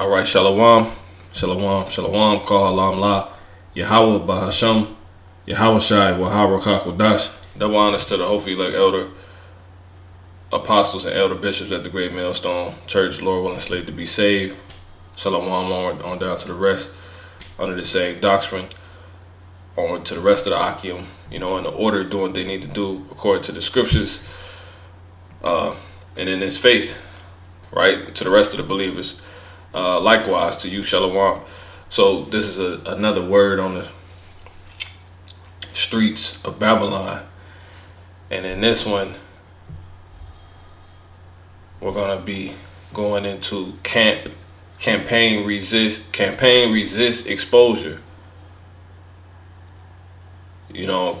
All right, Shalom, Shalom, Shalom, Kal Alam La, Yahweh Bahasham, Yahweh Shai, Wahara Kakodash. Double honors to the hopefully elect elder apostles and elder bishops at the Great Millstone Church, Lord willing, slave to be saved. Shalom on down to the rest under the same doctrine, on to the rest of the Akim, in the order doing what they need to do according to the scriptures, and in this faith, right, to the rest of the believers. Likewise to you, Shalom. So this is another word on the streets of Babylon, and in this one, we're gonna be going into campaign resist exposure.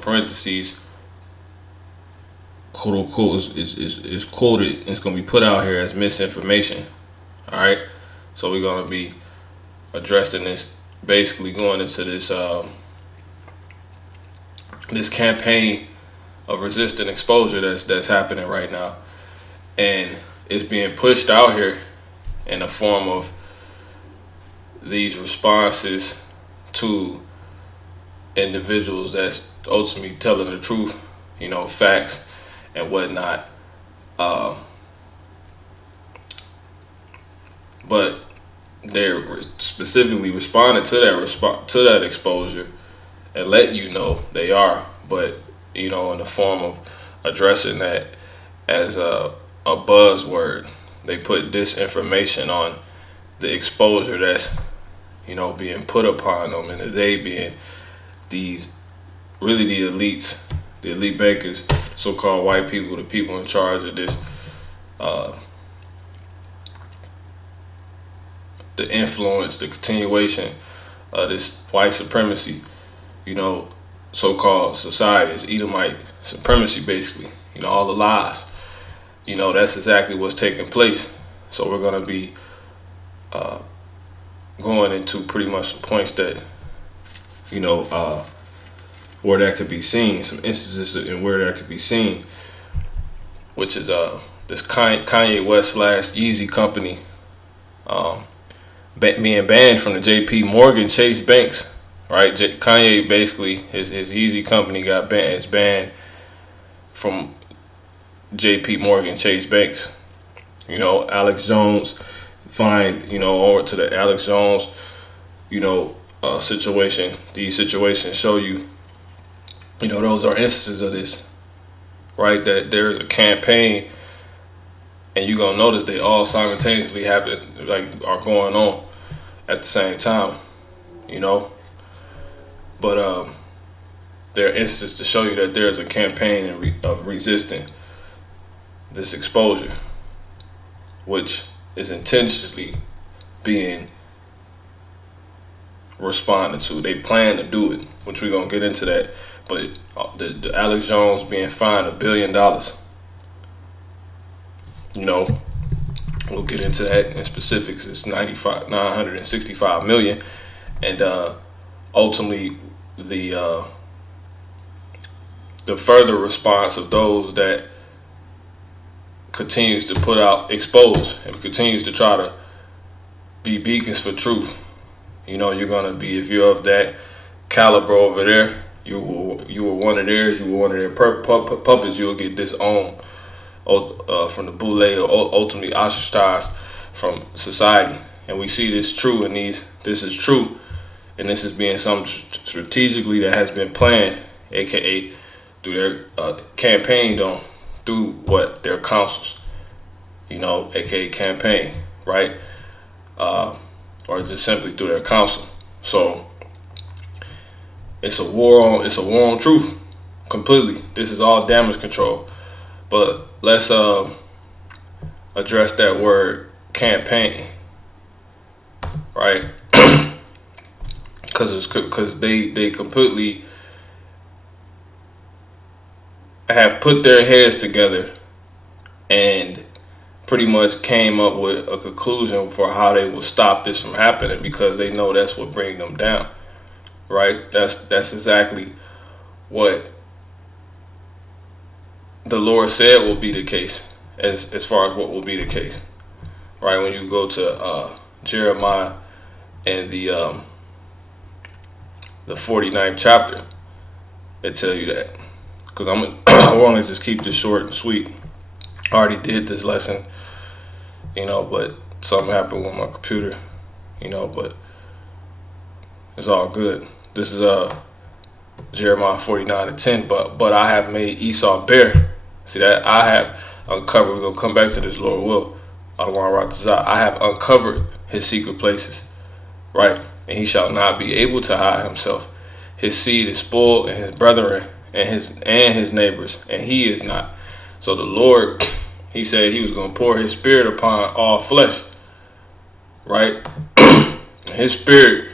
Parentheses, quote unquote, is quoted and it's gonna be put out here as misinformation. All right, so we're gonna be addressing this, basically going into this this campaign of resistant exposure that's happening right now, and it's being pushed out here in the form of these responses to individuals that's ultimately telling the truth, facts and whatnot. But they're specifically responding to that exposure and let you know they are, but in the form of addressing that as a buzzword. They put disinformation on the exposure that's being put upon them, and they being these really the elites, the elite bankers, so-called white people, the people in charge of this, the influence, the continuation of this white supremacy, so-called society, is Edomite supremacy, basically. All the lies. That's exactly what's taking place. So we're gonna be going into pretty much some points that where that could be seen, some instances in where that could be seen, which is this Kanye West / Yeezy company being banned from the J.P. Morgan Chase banks, right? Kanye basically his Yeezy company is banned from J.P. Morgan Chase banks. Alex Jones over to the Alex Jones situation. These situations show you those are instances of this, right? That there is a campaign, and you're gonna notice they all simultaneously happen, are going on at the same time, but there are instances to show you that there is a campaign of resisting this exposure, which is intentionally being responded to. They plan to do it, which we're gonna get into that. But the Alex Jones being fined $1 billion, we'll get into that in specifics. It's 965 million, and ultimately the further response of those that continues to put out, expose, and continues to try to be beacons for truth. You're gonna be, if you're of that caliber over there, you were one of theirs, you were one of their puppets, you'll get disowned from the boule, or ultimately ostracized from society. And we see this true in this is true, and this is being something strategically that has been planned, aka through their campaign through what their councils, aka campaign, right? Or just simply through their council. So it's a war on truth, completely. This is all damage control. But let's address that word campaign, right? Because they completely have put their heads together and pretty much came up with a conclusion for how they will stop this from happening, because they know that's what brings them down, right? That's exactly what the Lord said will be the case, as far as what will be the case, right? When you go to Jeremiah and the 49th chapter, it tell you that. Because I want to just keep this short and sweet. I already did this lesson, but something happened with my computer, but it's all good. This is Jeremiah 49:10. But I have made Esau bare. See that? I have uncovered. We're gonna come back to this, Lord will. I don't want to write this out. I have uncovered his secret places, right? And he shall not be able to hide himself. His seed is spoiled, and his brethren and his neighbors, and he is not. So the Lord, he said he was going to pour his spirit upon all flesh, right? His spirit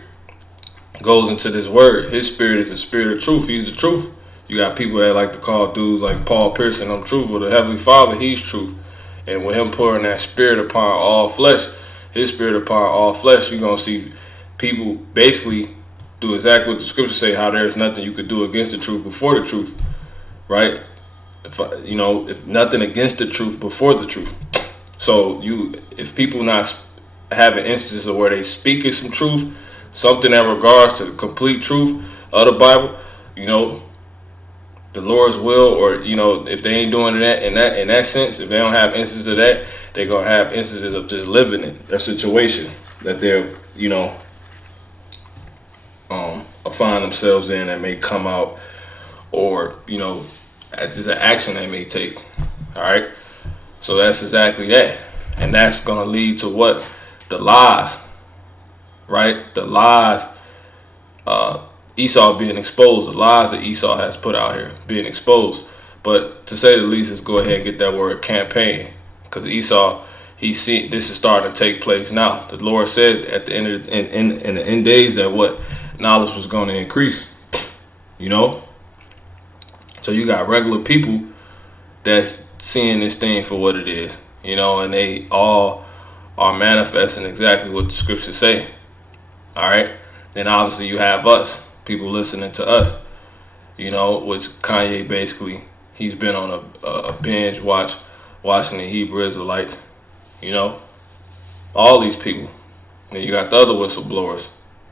goes into this word. His spirit is the spirit of truth. He's the truth. You got people that like to call dudes like Paul Pearson, I'm truth. Well, the Heavenly Father, he's truth. And with him pouring that spirit upon all flesh, his spirit upon all flesh, you're going to see people basically do exactly what the scriptures say, how there's nothing you could do against the truth before the truth, right? If nothing against the truth before the truth. So if people not having instances of where they speaking some truth, something in regards to the complete truth of the Bible, the Lord's will, or if they ain't doing that in that sense, if they don't have instances of that, they're gonna have instances of just living in their situation that they're find themselves in, that may come out, or just an action they may take. All right, so that's exactly that, and that's gonna lead to what? The lies, right? The lies, Esau being exposed, the lies that Esau has put out here being exposed. But to say the least, is go ahead and get that word campaign, because Esau, he's seen this is starting to take place now. The Lord said at the end of in the end days that what knowledge was going to increase. So you got regular people that's seeing this thing for what it is, and they all are manifesting exactly what the scriptures say. All right. Then obviously you have us, people listening to us, which Kanye basically, he's been on a binge watching the Hebrew Israelites, all these people. Then you got the other whistleblowers,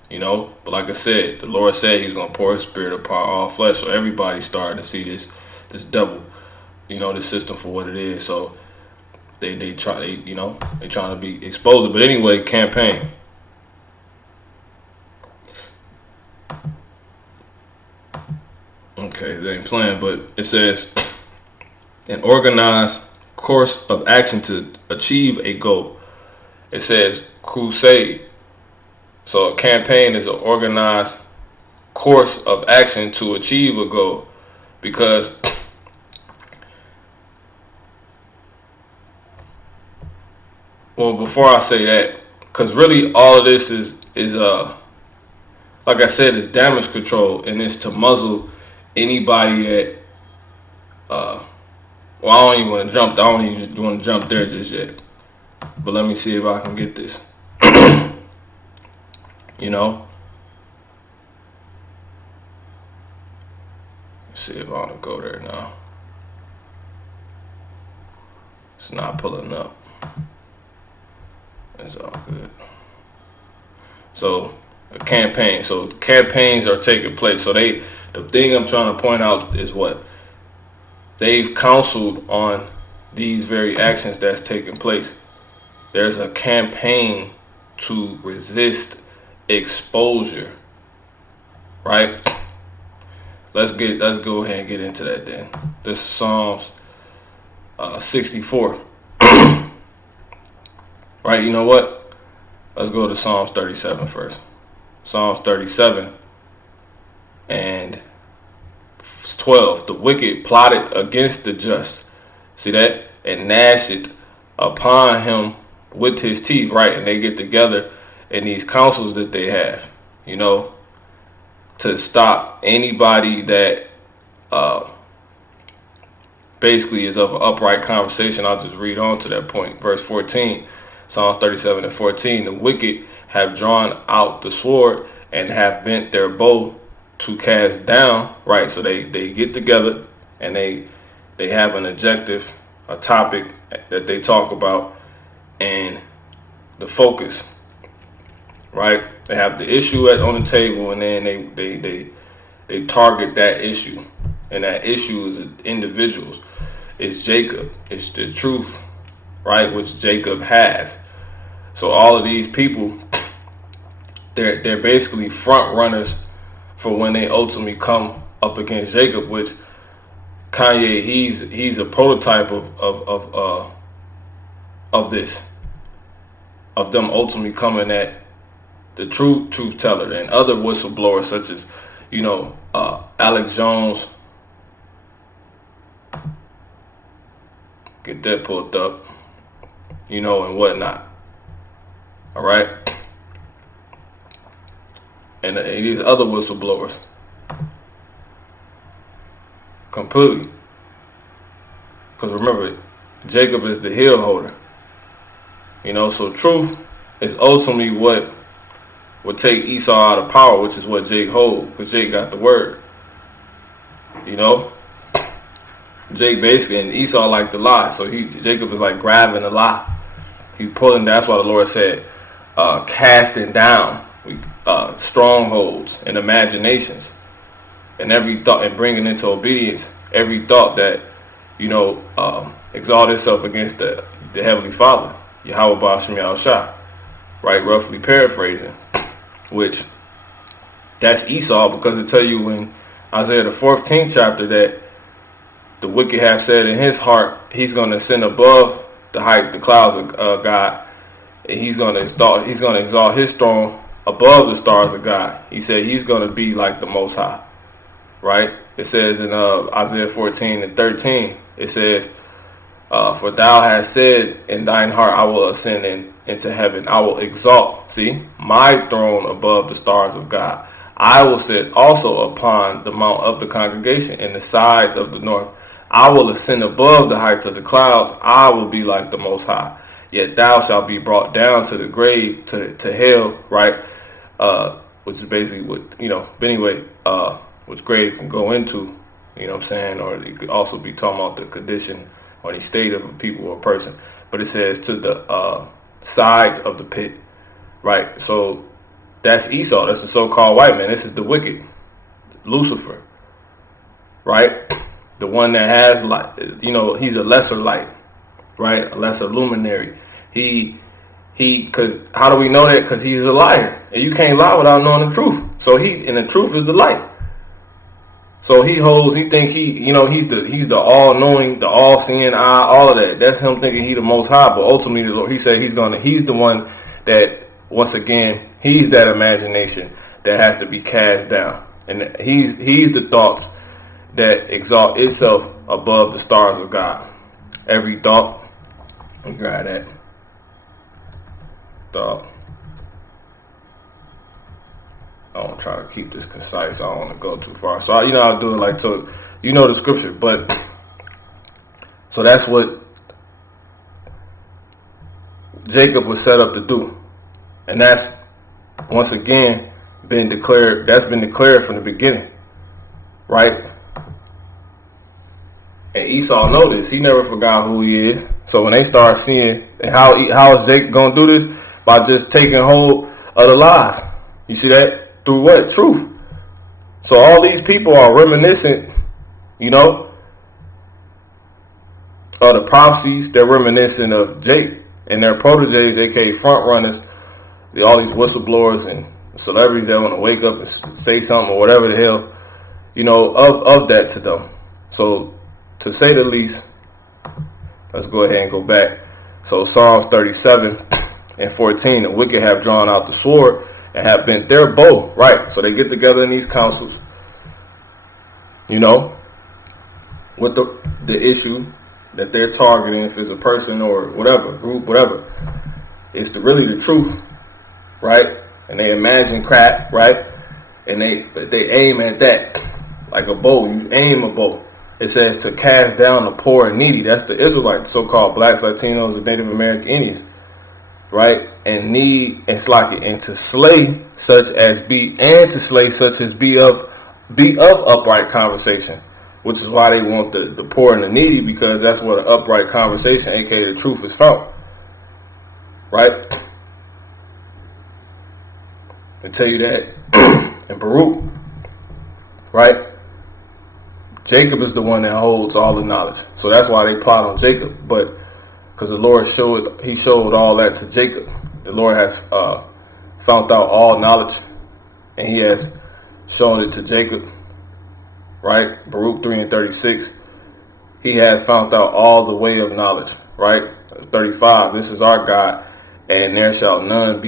but like I said, the Lord said he's going to pour his spirit upon all flesh. So everybody's starting to see this devil, this system for what it is. So they trying to be exposed. But anyway, campaign. Okay, they ain't playing, but it says an organized course of action to achieve a goal. It says crusade. So a campaign is an organized course of action to achieve a goal. Because before I say that, because really all of this is like I said, it's damage control, and it's to muzzle anybody that I don't even want to jump. I don't even want to jump there just yet. But let me see if I can get this. See if I want to go there now. It's not pulling up. It's all good. So a campaign. So campaigns are taking place. So the thing I'm trying to point out is what they've counseled on these very actions that's taking place. There's a campaign to resist exposure, right? Let's go ahead and get into that then. This is Psalms 64. Right, you know what? Let's go to Psalms 37 first. Psalms 37 and 12. The wicked plotted against the just. See that? And gnashed upon him with his teeth, right? And they get together in these councils that they have, to stop anybody that basically is of an upright conversation. I'll just read on to that point. Verse 14, Psalms 37 and 14. The wicked have drawn out the sword and have bent their bow to cast down. Right, so they get together and they have an objective a topic that they talk about, and the focus, right? They have the issue on the table, and then they target that issue, and that issue is individuals. It's Jacob. It's the truth, right? Which Jacob has. So all of these people, they're basically front runners for when they ultimately come up against Jacob, which Kanye, he's a prototype of this, of them ultimately coming at the true truth teller and other whistleblowers such as, Alex Jones. Get that pulled up, and whatnot. All right. And these other whistleblowers. Completely. Because remember, Jacob is the heel holder. So truth is ultimately what would take Esau out of power, which is what Jake holds, because Jake got the word. Jake basically, and Esau liked the lie, so Jacob is like grabbing the lie. He's pulling. That's why the Lord said, casting down strongholds and imaginations, and every thought, and bringing into obedience every thought that exalt itself against the Heavenly Father, Yahweh Ba'ashem Yahushua, right? Roughly paraphrasing, which that's Esau, because it tell you in Isaiah the 14th chapter that the wicked have said in his heart he's going to ascend above the clouds of God, and he's going to exalt his throne above the stars of God. He said he's going to be like the Most High, right? It says in Isaiah 14:13, it says, for thou hast said in thine heart, I will ascend into heaven. I will exalt, my throne above the stars of God. I will sit also upon the mount of the congregation in the sides of the north. I will ascend above the heights of the clouds. I will be like the Most High. Yet thou shalt be brought down to the grave, to hell, right? Which is basically what, but anyway, which grave can go into, what I'm saying? Or it could also be talking about the condition or the state of a people or a person. But it says to the sides of the pit, right? So that's Esau. That's the so-called white man. This is the wicked, Lucifer, right? The one that has light, he's a lesser light, right? A lesser luminary. Because how do we know that? Because he's a liar, and you can't lie without knowing the truth. So and the truth is the light. So he think he's the all-knowing, the all-seeing eye, all of that. That's him thinking he the Most High, but ultimately the Lord, he said he's the one that, once again, he's that imagination that has to be cast down, and he's the thoughts that exalt itself above the stars of God. Every thought, let me grab that thought. I don't try to keep this concise. I don't want to go too far. So I'll do it like so. The scripture, but so that's what Jacob was set up to do, and that's once again been declared. That's been declared from the beginning, right? And Esau know this. He never forgot who he is. So when they start seeing, and how is Jake gonna do this? By just taking hold of the lies. You see that? Through what? Truth. So all these people are reminiscent, of the prophecies. They're reminiscent of Jake and their proteges, aka front runners. All these whistleblowers and celebrities that want to wake up and say something or whatever the hell, of that to them. So to say the least, let's go ahead and go back. So Psalms 37:14, the wicked have drawn out the sword and have bent their bow, right? So they get together in these councils, with the issue that they're targeting, if it's a person or whatever, group, whatever. It's really the truth, right? And they imagine crap, right? And they aim at that like a bow. You aim a bow. It says to cast down the poor and needy. That's the Israelites, so-called blacks, Latinos, and Native American Indians, right? And and to slay such as be of upright conversation. which is why they want the poor and the needy, because that's where the upright conversation, aka the truth, is found. Right? I tell you that in Baruch, right? Jacob is the one that holds all the knowledge. So that's why they plot on Jacob. But because the Lord showed all that to Jacob. The Lord has found out all knowledge, and he has shown it to Jacob. Right? Baruch 3:36. He has found out all the way of knowledge. Right? 35. This is our God, and there shall none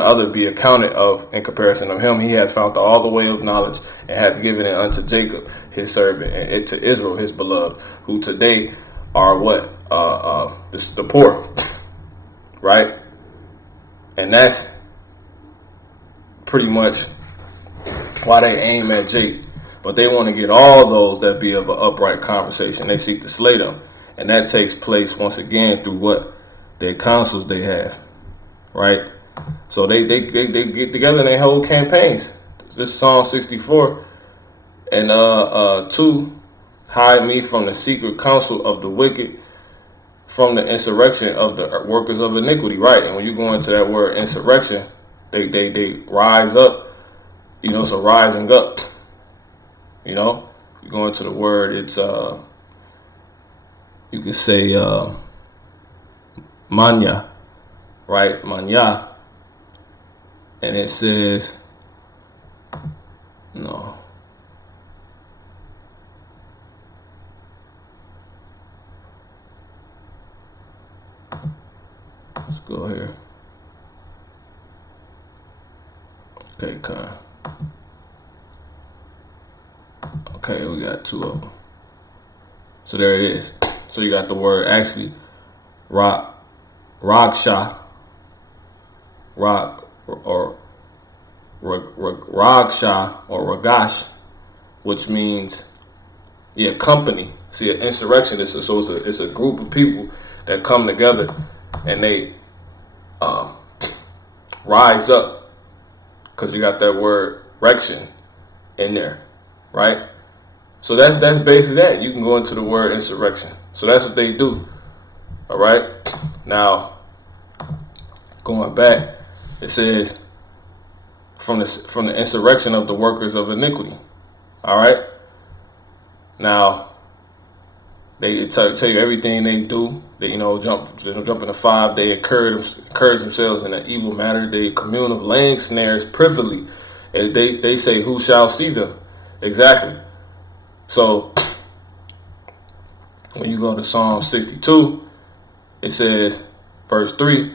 other be accounted of in comparison of him. He has found out all the way of knowledge, and hath given it unto Jacob his servant, and it to Israel his beloved, who today are what? The poor. Right? And that's pretty much why they aim at Jake. But they want to get all those that be of an upright conversation. They seek to slay them. And that takes place once again through what? Their counsels they have. Right? So they get together and they hold campaigns. This is Psalm 64 and 2. Hide me from the secret counsel of the wicked, from the insurrection of the workers of iniquity. Right? And when you go into that word insurrection, they rise up. So rising up. You go into the word, it's you could say manya, right? Manya. And it says, no. Let's go here. Okay, Kyle. Okay, we got two of them. So there it is. So you got the word actually, Ragsha, or Ragsha or Ragash, which means company. See, an insurrection is it's a group of people that come together and they rise up, because you got that word rection in there, right? So that's basically that. You can go into the word insurrection. So that's what they do. All right. Now, going back, it says from the insurrection of the workers of iniquity. All right. Now, they tell you everything they do. They jump in the 5. They encourage themselves in an evil manner. They commune of laying snares privily. And they say, who shall see them? Exactly. So when you go to Psalm 62, it says, verse 3,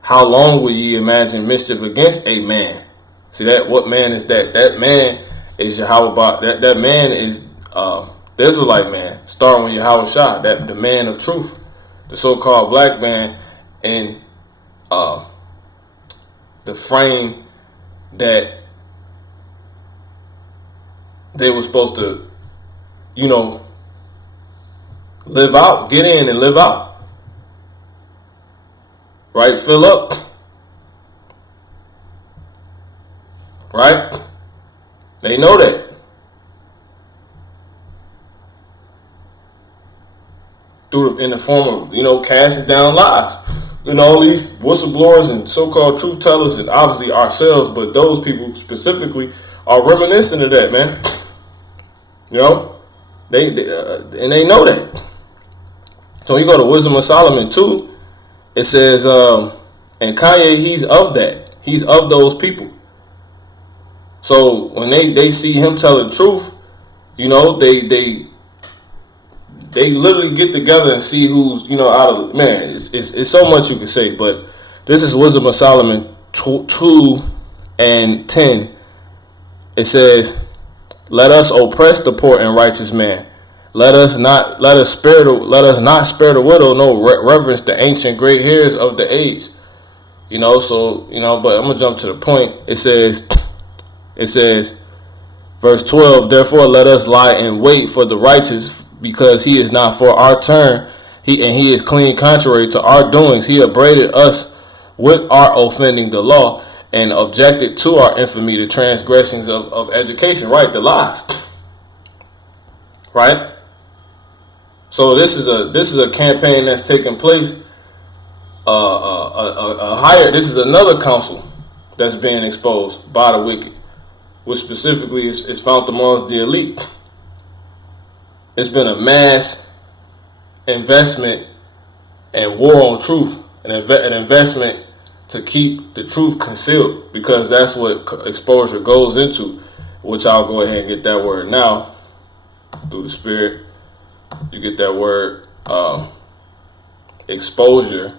how long will ye imagine mischief against a man? See that? What man is that? That man is Yahweh. That man is the Israelite man, starting with Yahweh Shah, that the man of truth, the so-called black man in the frame that they were supposed to live out, get in and live out. Right? Fill up. Right? They know that. In the form of, casting down lies. All these whistleblowers and so-called truth tellers, and obviously ourselves, but those people specifically are reminiscent of that, man. They know that. So when you go to Wisdom of Solomon 2, it says, and Kanye, he's of that. He's of those people. So when they see him tell the truth, they literally get together and see who's, out of, man, it's so much you can say, but this is Wisdom of Solomon 2 and 10. It says, let us oppress the poor and righteous man. Let us not spare the widow, no reverence the ancient gray hairs of the age. But I'm gonna jump to the point. It says, verse 12, therefore let us lie in wait for the righteous, because he is not for our turn. He is clean contrary to our doings. He upbraided us with our offending the law, and objected to our infamy, the transgressions of education, right? The lies. right? So this is a campaign that's taking place. This is another council that's being exposed by the wicked, which specifically is found amongst the elite. It's been a mass investment and war on truth, an investment to keep the truth concealed, because that's what exposure goes into, which I'll go ahead and get that word now through the Spirit. You get that word exposure.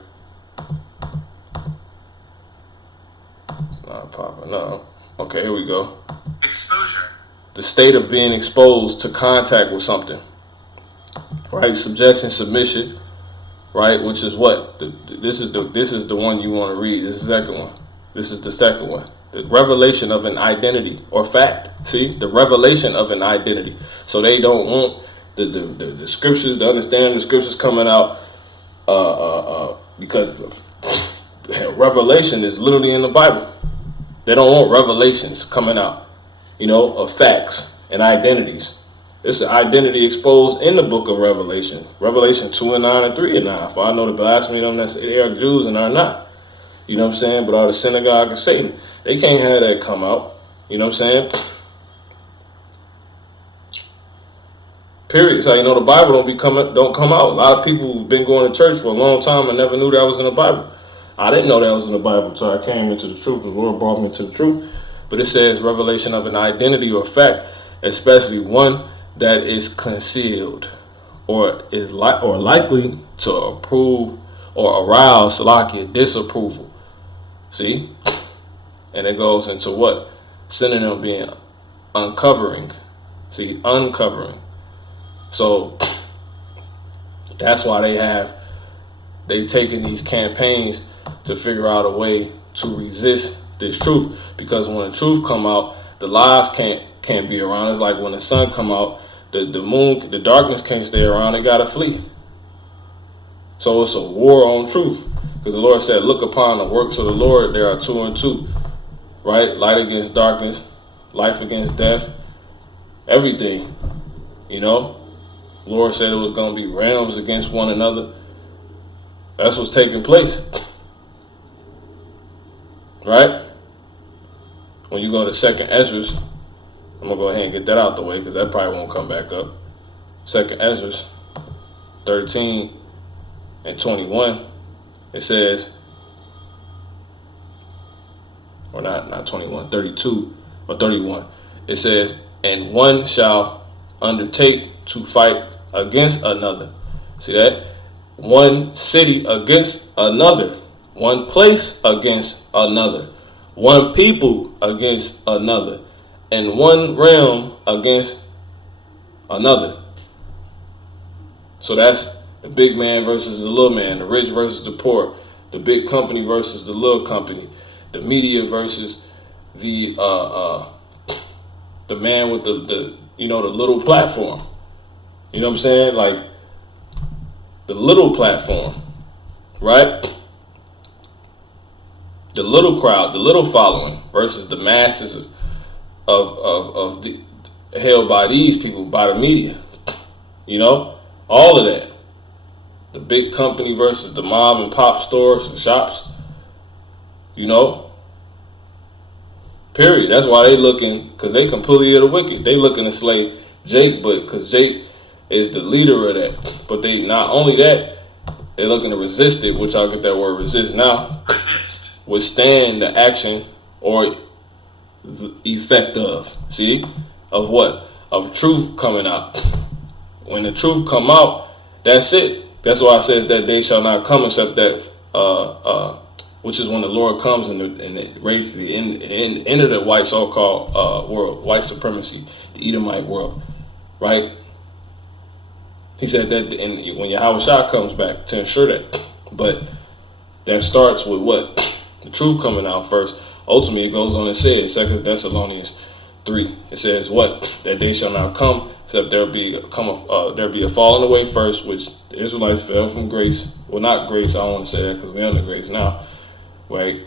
Not popping up. Okay, here we go. Exposure. The state of being exposed to contact with something. Right? Subjection, submission. Right? Which is what? This is the one you want to read. This is the second one. This is the second one. The revelation of an identity or fact. See? The revelation of an identity. So they don't want the scriptures, to understand the scriptures coming out because revelation is literally in the Bible. They don't want revelations coming out, of facts and identities. It's an identity exposed in the book of Revelation. Revelation 2 and 9 and 3 and 9. For I know the blasphemy of them that say they are Jews and are not. You know what I'm saying? But are the synagogue of Satan. They can't have that come out. You know what I'm saying? Period. So the Bible don't come out. A lot of people have been going to church for a long time and never knew that was in the Bible. I didn't know that was in the Bible until I came into the truth. The Lord brought me into the truth. But it says revelation of an identity or fact, especially one that is concealed or is likely to approve or arouse disapproval. See? And it goes into what? Synonym being uncovering. See, uncovering. So that's why they've taken these campaigns to figure out a way to resist this truth. Because when the truth come out, the lies can't be around. It's like when the sun come out, the moon, the darkness can't stay around. They gotta flee. So it's a war on truth. Because the Lord said, look upon the works of the Lord. There are 2 and 2. Right? Light against darkness, life against death, everything. Lord said it was going to be realms against one another. That's what's taking place. Right? When you go to 2nd Ezra, I'm going to go ahead and get that out the way because that probably won't come back up. 2nd Ezra 13 and 21, it says, or not 21, 32 or 31. It says, and one shall undertake to fight against another. See that? One city against another. One place against another. One people against another. And one realm against another. So that's the big man versus the little man. The rich versus the poor. The big company versus the little company. The media versus the man with the little platform. You know what I'm saying? Like the little platform, right? The little crowd, the little following versus the masses of the held by these people, by the media. All of that. The big company versus the mom and pop stores and shops. Period. That's why they looking, because they completely are the wicked. They looking to slay Jake, but because Jake is the leader of that. But they not only that, they looking to resist it, which I'll get that word resist now. Resist. Withstand the action or the effect of. See? Of what? Of truth coming out. When the truth come out, that's it. That's why it says that day shall not come except that which is when the Lord comes and it raises the end of the white so-called world, white supremacy, the Edomite world, right? He said that when Yahweh Shah comes back to ensure that. But that starts with what? The truth coming out first. Ultimately, it goes on and says, 2 Thessalonians 3. It says what? That day shall not come except there be a falling away first, which the Israelites fell from grace. Well, not grace. I don't want to say that because we're under grace now. Right?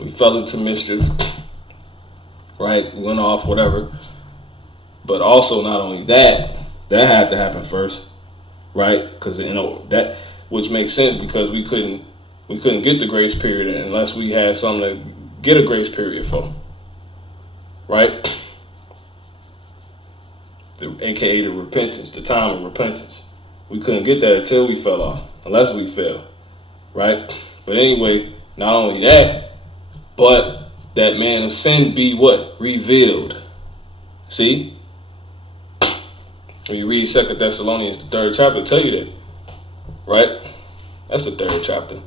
We fell into mischief. Right? We went off, whatever. But also, not only that, that had to happen first, right? Because that, which makes sense because we couldn't get the grace period unless we had something to get a grace period for, right? AKA the repentance, the time of repentance. We couldn't get that until we fell off, unless we fell, right? But anyway, not only that, but that man of sin be what? Revealed. See? When you read 2 Thessalonians, the 3rd chapter, tell you that, right? That's the 3rd chapter.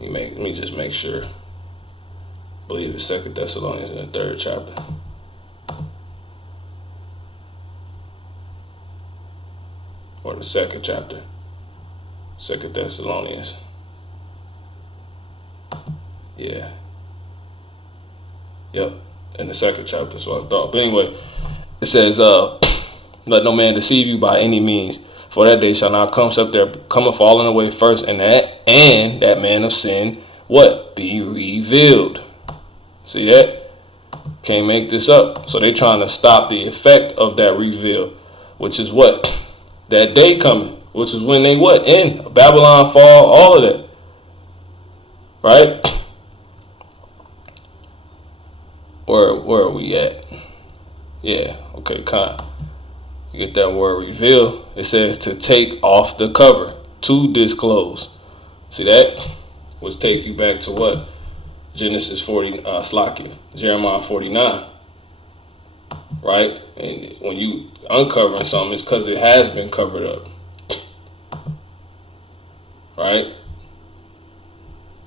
Let me just make sure. I believe it's 2 Thessalonians in the 3rd chapter. Or the 2nd chapter. 2 Thessalonians. Yeah. Yep. In the 2nd chapter, so I thought. But anyway, it says, let no man deceive you by any means, for that day shall not come, except there come a falling away first, and that man of sin, what? Be revealed. See that? Can't make this up. So they trying to stop the effect of that reveal, which is what? That day coming, which is when they what? In Babylon fall, all of that. Right? Where are we at? Yeah, okay, you get that word reveal. It says to take off the cover, to disclose. See that? Which take you back to what? Genesis 40, Jeremiah 49. Right? And when you uncovering something, it's because it has been covered up. Right?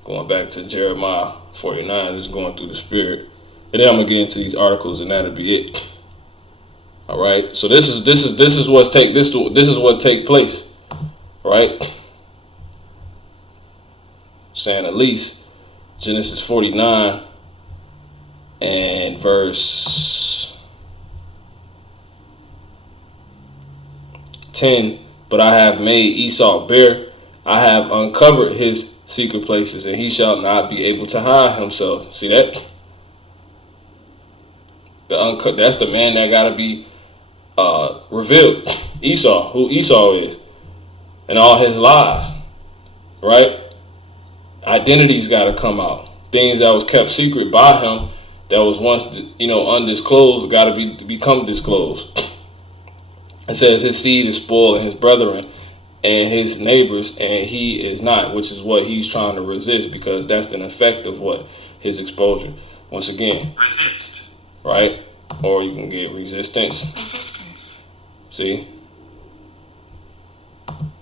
Going back to Jeremiah 49, just going through the spirit. And then I'm gonna get into these articles, and that'll be it. All right. So this is what take place, right? Saying at least Genesis 49 and verse 10. But I have made Esau bare. I have uncovered his secret places, and he shall not be able to hide himself. See that? That's the man that gotta be revealed. Esau, who Esau is, and all his lies, right? Identity's got to come out. Things that was kept secret by him, that was once undisclosed, got to become disclosed. It says his seed is spoiled, and his brethren and his neighbors, and he is not, which is what he's trying to resist, because that's an effect of what? His exposure. Once again, resist, right? Or you can get resistance. See?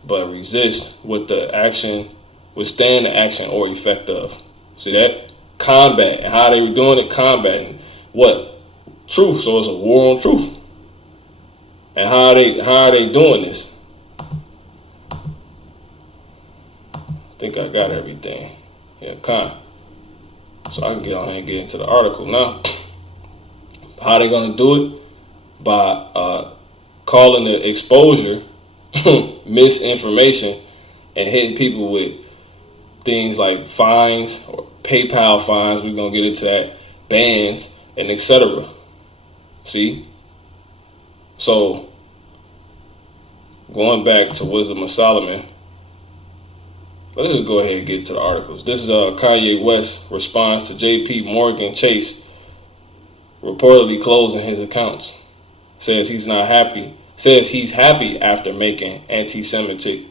But resist with the action, withstand the action or effect of. See that? Combat. And how they were doing it, combating what? Truth. So it's a war on truth. And how are they doing this? I think I got everything. Yeah, so I can get on here and get into the article now. How they gonna do it? By calling the exposure misinformation and hitting people with things like fines or PayPal fines. We're gonna get into that, bans and etc. See? So going back to Wisdom of Solomon, let's just go ahead and get to the articles. This is Kanye West response to J.P. Morgan Chase reportedly closing his accounts. Says he's happy after making anti-Semitic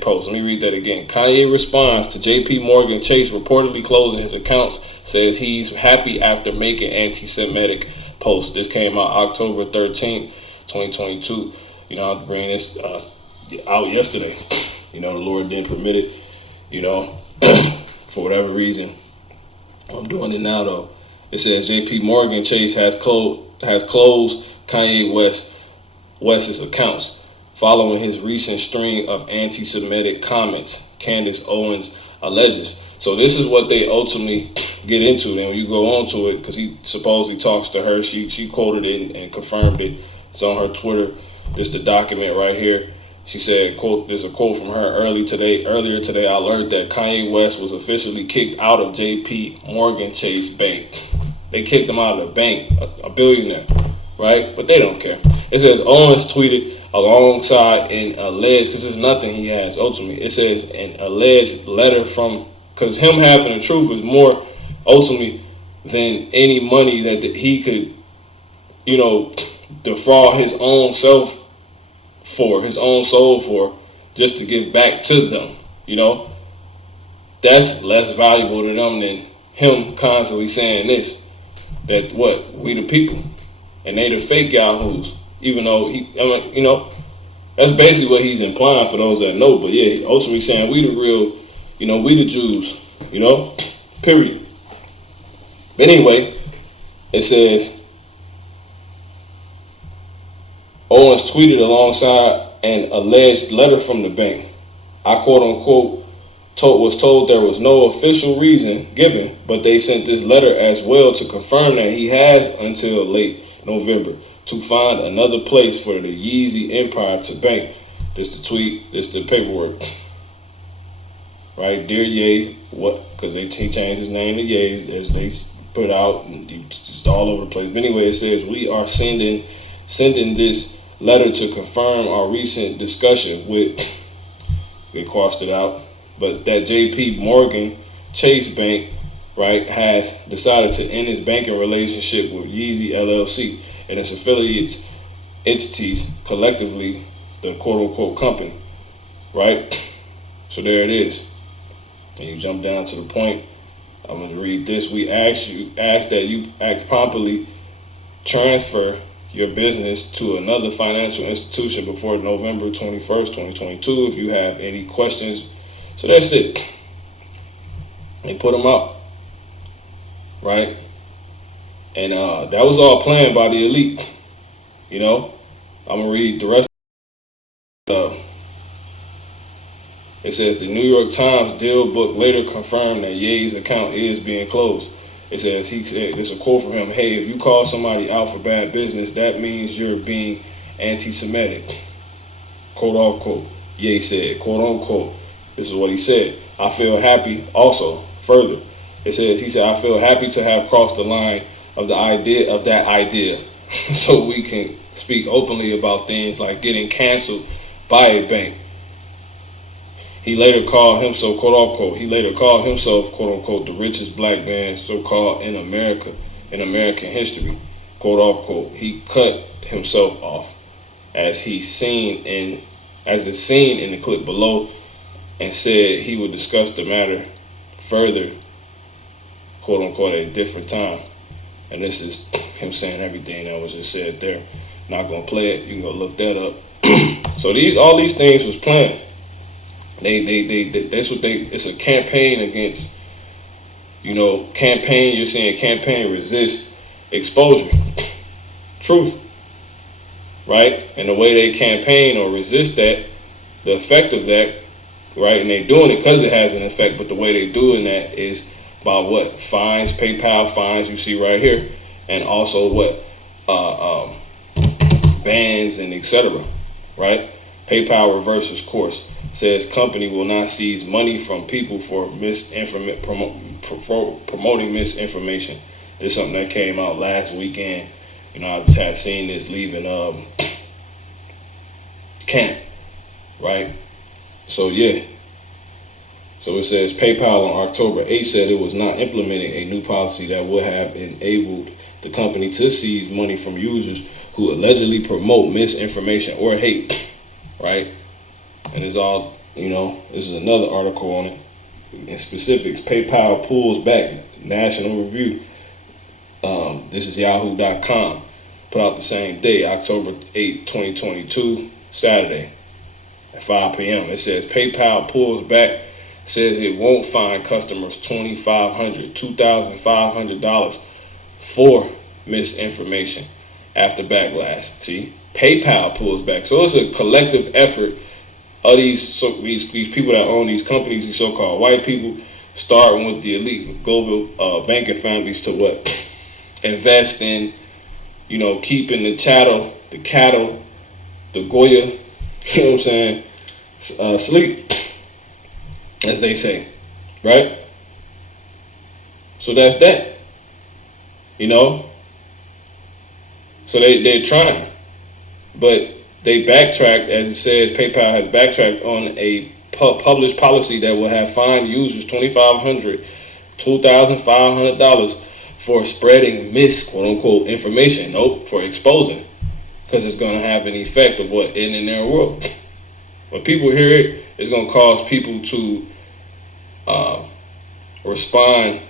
posts. Let me read that again. Kanye responds to J.P. Morgan Chase reportedly closing his accounts. Says he's happy after making anti-Semitic posts. This came out October 13th, 2022. I'll bring this out yesterday. The Lord didn't permit it, for whatever reason. I'm doing it now, though. It says J.P. Morgan Chase has closed Kanye West's accounts following his recent string of anti-Semitic comments, Candace Owens alleges. So this is what they ultimately get into. Then when you go on to it, because he supposedly talks to her, she quoted it and confirmed it. It's on her Twitter. This is the document right here. She said, quote, there's a quote from her earlier today, I learned that Kanye West was officially kicked out of J.P. Morgan Chase Bank. They kicked him out of the bank, a billionaire. right? But they don't care. It says Owens tweeted alongside an alleged, because it's nothing he has ultimately. It says an alleged letter from, because him having the truth is more ultimately than any money that he could, defraud his own self for, his own soul for, just to give back to them. That's less valuable to them than him constantly saying this, that what, we the people, and they the fake yahoos. Even though that's basically what he's implying for those that know. But yeah, ultimately saying we the real, we the Jews, period. But anyway, it says Owens tweeted alongside an alleged letter from the bank. I quote unquote was told there was no official reason given, but they sent this letter as well to confirm that he has until late November to find another place for the Yeezy empire to bank. This the tweet, this the paperwork. Right, dear Ye, what? Because he changed his name to Ye as they put out, and just all over the place. But anyway, it says we are sending this letter to confirm our recent discussion with. They crossed it out, but that J.P. Morgan Chase Bank, right, has decided to end its banking relationship with Yeezy LLC and its affiliates entities, collectively the quote-unquote company, right? So there it is. And you jump down to the point. I'm going to read this. We ask that you act promptly transfer your business to another financial institution before November 21st, 2022 if you have any questions. So that's it. They put them out, right? And that was all planned by the elite. I'm going to read the rest. It says the New York Times deal book later confirmed that Ye's account is being closed. It says, he said, it's a quote from him, hey, if you call somebody out for bad business, that means you're being anti-Semitic. Quote unquote. Ye said, quote unquote. This is what he said. I feel happy also. Further, it says, he said, I feel happy to have crossed the line of that idea so we can speak openly about things like getting canceled by a bank. He later called himself, quote unquote, quote unquote, the richest black man so-called in America, in American history, quote unquote. He cut himself off as is seen in the clip below, and said he would discuss the matter further, quote unquote, at a different time. And this is him saying everything that was just said there. Not gonna play it. You can go look that up. So all these things was planned. That's what it's a campaign against, you're saying campaign resist exposure, truth, right? And the way they campaign or resist that, the effect of that, right? And they're doing it because it has an effect, but the way they're doing that is by what? Fines, PayPal fines, you see right here, and also what? Bans and etc., right? PayPal reverses course. Says company will not seize money from people for promoting misinformation. This is something that came out last weekend. I had seen this leaving camp, right? So yeah. So it says PayPal on October 8th said it was not implementing a new policy that would have enabled the company to seize money from users who allegedly promote misinformation or hate, right? And it's all, this is another article on it. In specifics, PayPal pulls back national review. This is yahoo.com. Put out the same day, October 8, 2022, Saturday at 5 p.m. It says PayPal pulls back, says it won't fine customers $2,500 for misinformation after backlash. See, PayPal pulls back. So it's a collective effort of these people that own these companies, these so-called white people, starting with the elite global banking families to what? Invest in, keeping the cattle, the Goya, what I'm saying, sleep, as they say, right? So that's that, So they're trying, but they backtracked, as it says. PayPal has backtracked on a published policy that will have fined users $2,500 for spreading quote unquote information. Nope, for exposing, because it's going to have an effect of what in their world. When people hear it, it's going to cause people to respond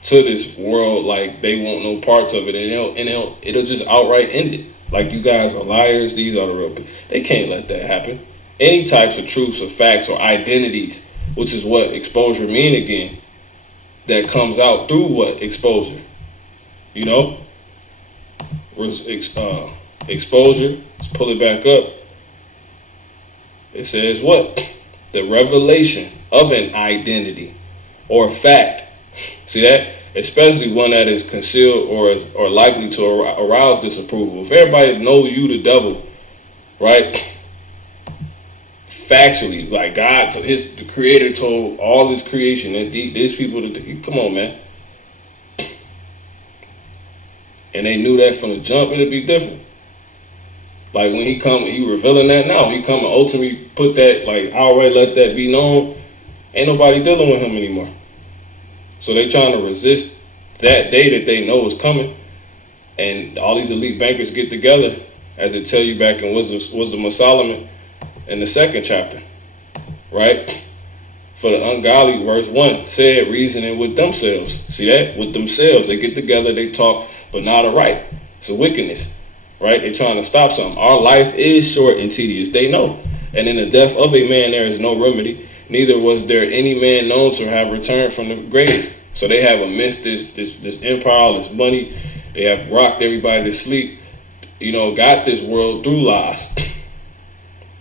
to this world like they want no parts of it, and it'll just outright end it. Like, you guys are liars. These are the real people. They can't let that happen. Any types of truths or facts or identities, which is what exposure mean again, that comes out through what exposure. You know, exposure. Let's pull it back up. It says what? The revelation of an identity or fact. See that? Especially one that is concealed or likely to arouse disapproval. If everybody know you the devil, right? Factually, like God, the Creator told all His creation that these people, come on, man. And they knew that from the jump, it'd be different. Like when he revealing that now. He come and ultimately put that, like, outright let that be known. Ain't nobody dealing with him anymore. So they trying to resist that day that they know is coming. And all these elite bankers get together, as it tell you back in Wisdom of Solomon in the 2nd chapter, right? For the ungodly, verse 1 said, reasoning with themselves. See that? With themselves. They get together, they talk, but not aright. It's a wickedness, right? They're trying to stop something. Our life is short and tedious. They know. And in the death of a man, there is no remedy. Neither was there any man known to have returned from the grave. So they have amassed this empire, all this money. They have rocked everybody to sleep. You know, got this world through lies.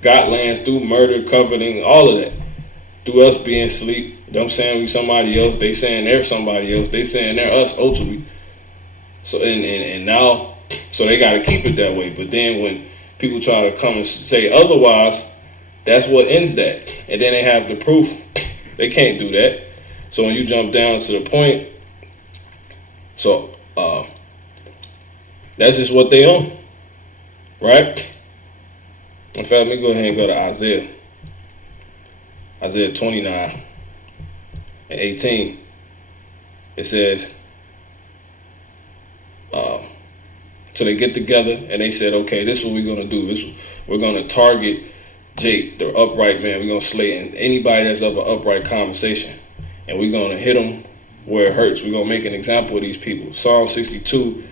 Got lands through murder, coveting, all of that. Through us being asleep. Them saying we somebody else. They saying they're somebody else. They saying they're us ultimately. So and now, so they got to keep it that way. But then when people try to come and say otherwise, that's what ends that. And then they have the proof. They can't do that. So when you jump down to the point, so that's just what they own, right? In fact, let me go ahead and go to Isaiah 29 and 18. It says, so they get together and they said, okay, this is what we're going to do. We're going to target Jake, the upright man. We're going to slay anybody that's of an upright conversation. And we're going to hit them where it hurts. We're going to make an example of these people. Psalm 62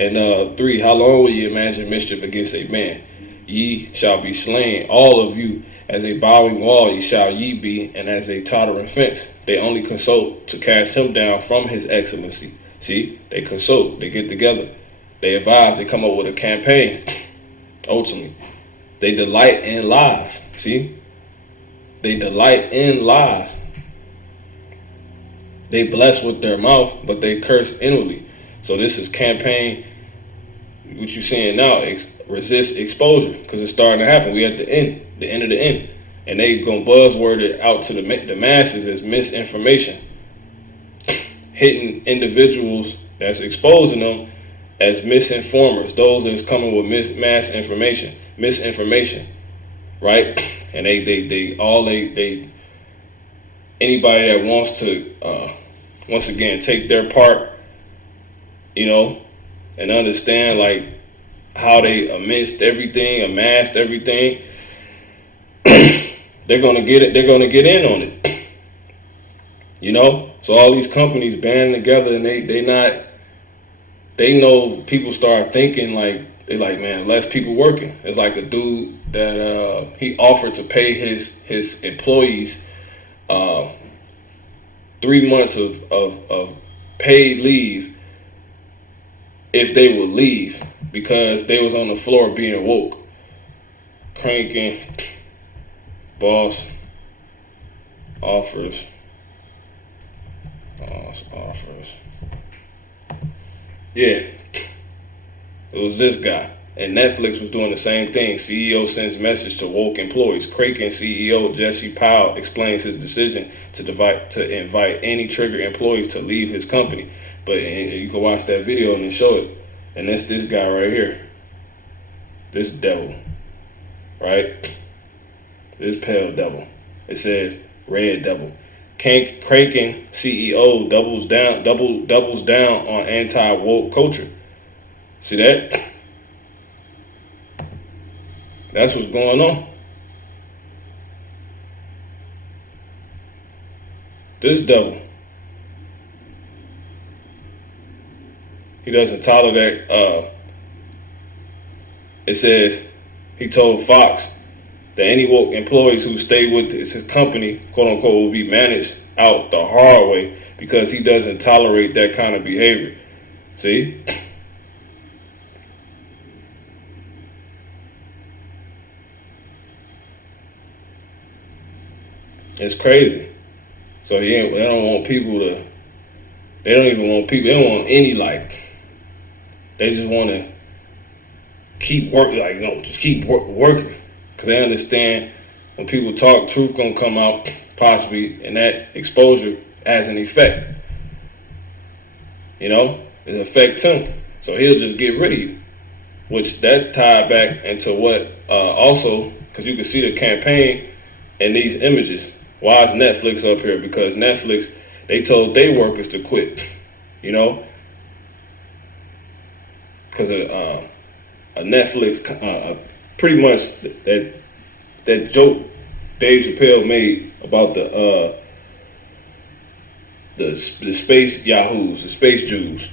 and 3. How long will ye imagine mischief against a man? Ye shall be slain, all of you. As a bowing wall ye shall ye be, and as a tottering fence. They only consult to cast him down from his excellency. See, they consult, they get together, they advise, they come up with a campaign. Ultimately, they delight in lies. See, they delight in lies. They bless with their mouth, but they curse inwardly. So this is campaign. What you seeing now? Resist exposure, because it's starting to happen. We at the end of the end, and they gonna buzzword it out to the masses as misinformation, hitting individuals that's exposing them as misinformers, those that's coming with misinformation, right? And they anybody that wants to once again take their part, you know, and understand like how they amassed everything, they're gonna get it. They're gonna get in on it. You know, so all these companies banding together, and they know people start thinking like they like, man, less people working. It's like a dude that he offered to pay his employees 3 months of paid leave if they would leave, because they was on the floor being woke, cranking. Boss offers. Yeah, it was this guy. And Netflix was doing the same thing. CEO sends message to woke employees. Kraken CEO Jesse Powell explains his decision to invite any triggered employees to leave his company. But you can watch that video and then show it. And that's this guy right here. This devil, right? This pale devil. It says red devil. Cranking CEO doubles down on anti-woke culture. See that? That's what's going on. This devil. He doesn't tolerate. It says he told Fox that any woke employees who stay with his company, quote unquote, will be managed out the hard way because he doesn't tolerate that kind of behavior. See? It's crazy. So they don't want people to. They don't even want people. They don't want any like. They just want to keep working. Like just keep working because they understand when people talk, truth gonna come out possibly, and that exposure has an effect. It affects him. So he'll just get rid of you, which that's tied back into what also because you can see the campaign in these images. Why is Netflix up here? Because Netflix, they told their workers to quit, because a Netflix, pretty much that joke Dave Chappelle made about the space yahoos, the space Jews.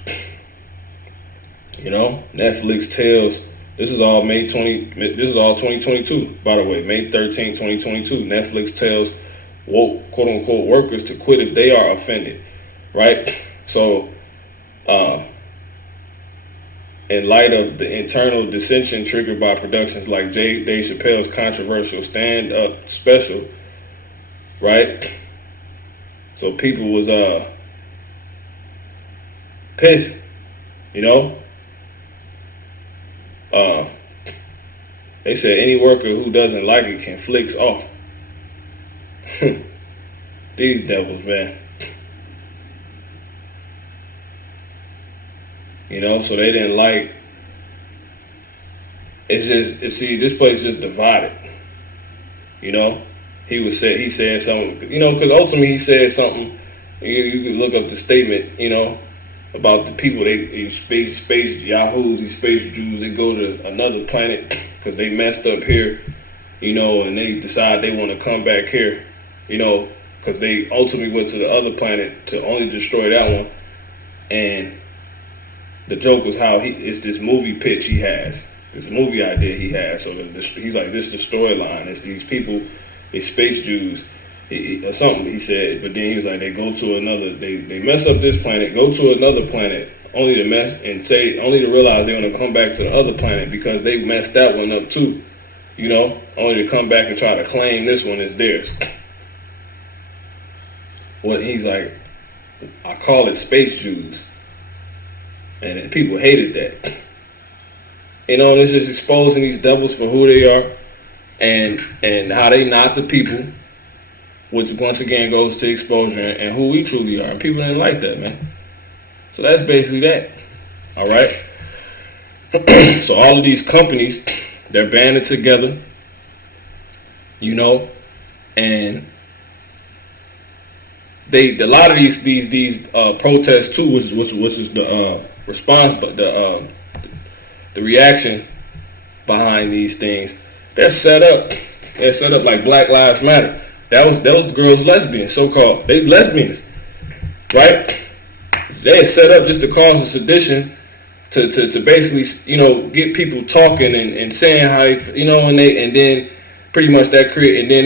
Netflix tells. This is all 2022, by the way, May 13, 2022. Netflix tells woke, quote unquote, workers to quit if they are offended, right? So, in light of the internal dissension triggered by productions like Dave Chappelle's controversial stand-up special, right? So people was pissed, They said any worker who doesn't like it can flicks off. These devils, man. So they didn't like. See, this place just divided. He said something, because ultimately he said something. You can look up the statement, about the people, these space yahoos, these space Jews, they go to another planet because they messed up here, and they decide they want to come back here, because they ultimately went to the other planet to only destroy that one. And the joke was how it's this movie pitch he has, this movie idea he has. So he's like, this the storyline. It's these people, they space Jews, or something he said. But then he was like, they go to another, they mess up this planet, go to another planet, only to only to realize they want to come back to the other planet because they messed that one up too. Only to come back and try to claim this one as theirs. Well, he's like, I call it space Jews. And people hated that. And it's just exposing these devils for who they are and how they not the people, which once again goes to exposure and who we truly are. And people didn't like that, man. So that's basically that. All right? So all of these companies, they're banding together, and a lot of these protests too, which is the response, but the reaction behind these things, they're set up like Black Lives Matter. That was the girls lesbians, so-called. They lesbians, right? They had set up just to cause a sedition to basically, get people talking and saying how, and then pretty much that create, and then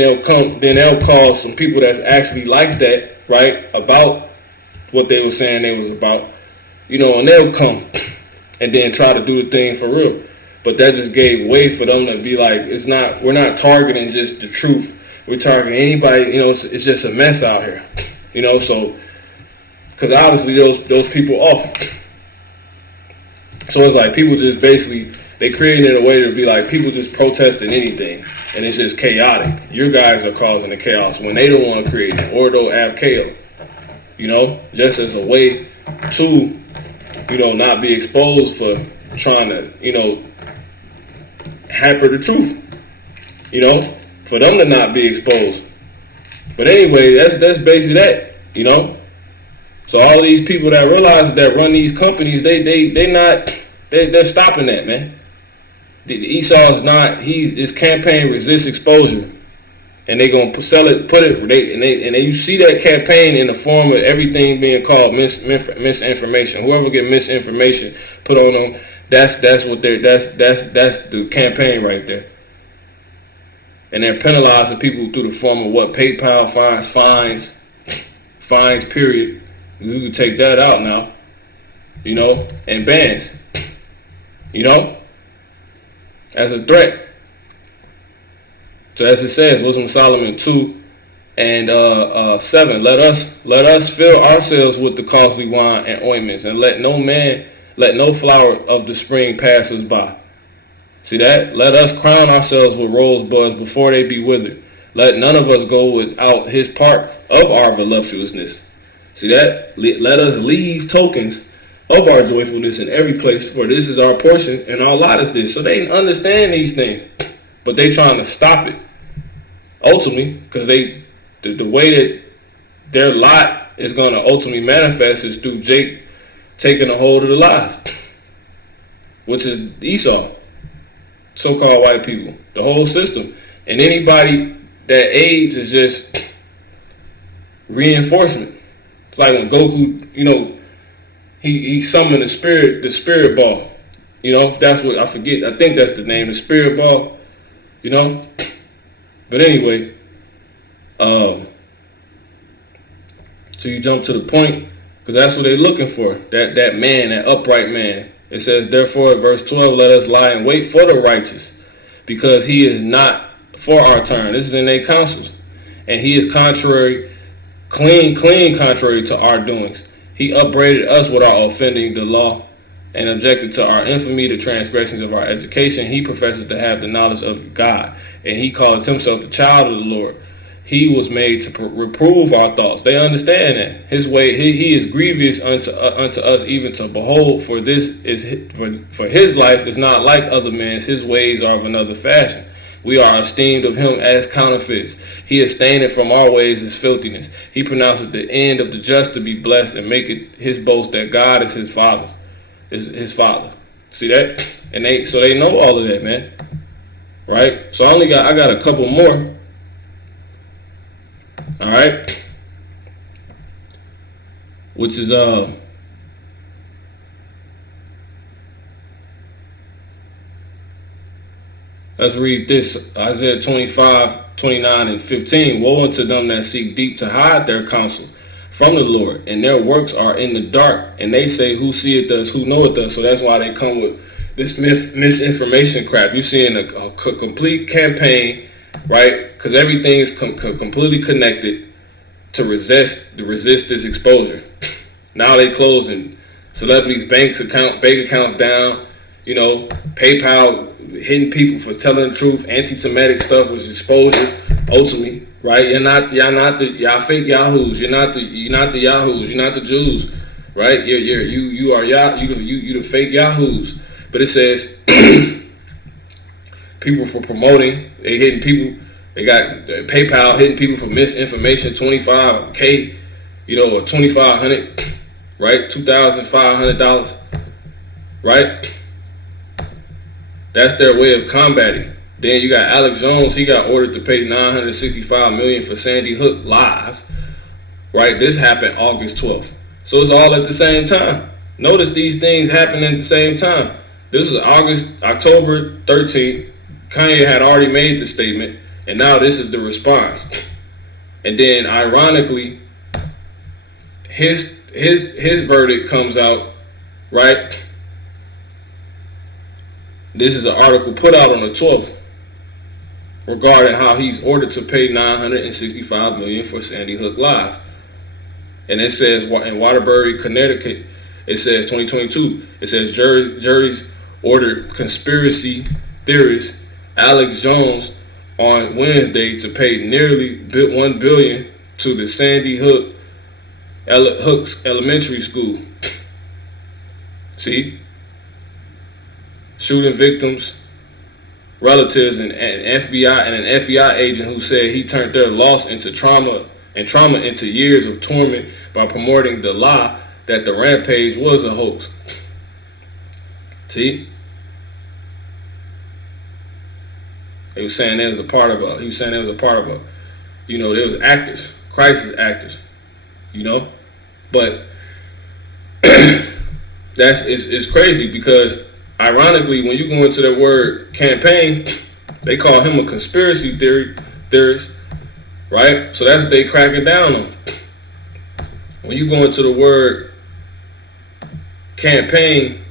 they'll call some people that's actually like that, right, about what they were saying they was about, and they'll come and then try to do the thing for real. But that just gave way for them to be like, we're not targeting just the truth. We're targeting anybody, it's just a mess out here, so, because obviously those people off. So it's like people just basically, they created a way to be like, people just protesting anything, and it's just chaotic. You guys are causing the chaos when they don't want to create an ordo ab chaos, just as a way to, not be exposed for trying to, hamper the truth, for them to not be exposed. But anyway, that's basically that, So all of these people that realize that run these companies, they're stopping that, man. The Esau is not. His campaign resists exposure, and they gonna sell it, put it. You see that campaign in the form of everything being called misinformation. Whoever get misinformation put on them, that's the campaign right there. And they're penalizing people through the form of what? PayPal fines. Period. You can take that out now, and bans, as a threat. So as it says, Wisdom of Solomon 2 and 7, let us fill ourselves with the costly wine and ointments, and let no flower of the spring pass us by. See that? Let us crown ourselves with rosebuds before they be withered. Let none of us go without his part of our voluptuousness. See that? Let us leave tokens of our joyfulness in every place, for this is our portion, and our lot is this. So they understand these things, but they trying to stop it. Ultimately, because the way that their lot is going to ultimately manifest is through Jake taking a hold of the lies, which is Esau, so-called white people, the whole system. And anybody that aids is just reinforcement. It's like when Goku, he summoned the spirit ball. If that's what, I forget, I think that's the name, the spirit ball, But anyway, so you jump to the point, because that's what they're looking for, that man, that upright man. It says, therefore, verse 12, let us lie in wait for the righteous, because he is not for our turn. This is in their counsels. And he is clean contrary to our doings. He upbraided us with our offending the law, and objected to our infamy, the transgressions of our education. He professes to have the knowledge of God, and he calls himself the child of the Lord. He was made to reprove our thoughts. They understand that his way, he is grievous unto us, even to behold. For this is for his life is not like other men's. His ways are of another fashion. We are esteemed of him as counterfeits. He abstaineth from our ways as filthiness. He pronounceth the end of the just to be blessed, and maketh his boast that God is his father. His father. See that? And they know all of that, man. Right? So I got a couple more. All right? Which is let's read this. Isaiah 25, 29, and 15. Woe unto them that seek deep to hide their counsel from the Lord, and their works are in the dark, and they say, who seeth us, who knoweth us? So that's why they come with this misinformation crap. You're seeing a complete campaign, right? Because everything is completely connected to resist this exposure. Now they closing celebrities' bank accounts down. PayPal hitting people for telling the truth. Anti-Semitic stuff was exposure ultimately. Right, y'all fake yahoos. You're not the yahoos. You're not the Jews, right? You are you the fake yahoos. But it says people for promoting. They hitting people. They got PayPal hitting people for misinformation. $25K, or $2,500, right? $2,500, right? That's their way of combating. Then you got Alex Jones. He got ordered to pay $965 million for Sandy Hook lies. Right? This happened August 12th. So it's all at the same time. Notice these things happen at the same time. This was October 13th. Kanye had already made the statement, and now this is the response. And then, ironically, his verdict comes out, right? This is an article put out on the 12th. Regarding how he's ordered to pay $965 million for Sandy Hook lies. And it says in Waterbury, Connecticut, it says 2022, it says juries ordered conspiracy theorist Alex Jones on Wednesday to pay nearly $1 billion to the Sandy Hook's elementary school. See? shooting victims, relatives, and an FBI agent who said he turned their loss into trauma into years of torment by promoting the lie that the rampage was a hoax. See? He was saying there was a part of a, there was actors, crisis actors, but it's crazy because ironically, when you go into the word campaign, they call him a conspiracy theorist, right? So that's what they cracking down on. When you go into the word campaign,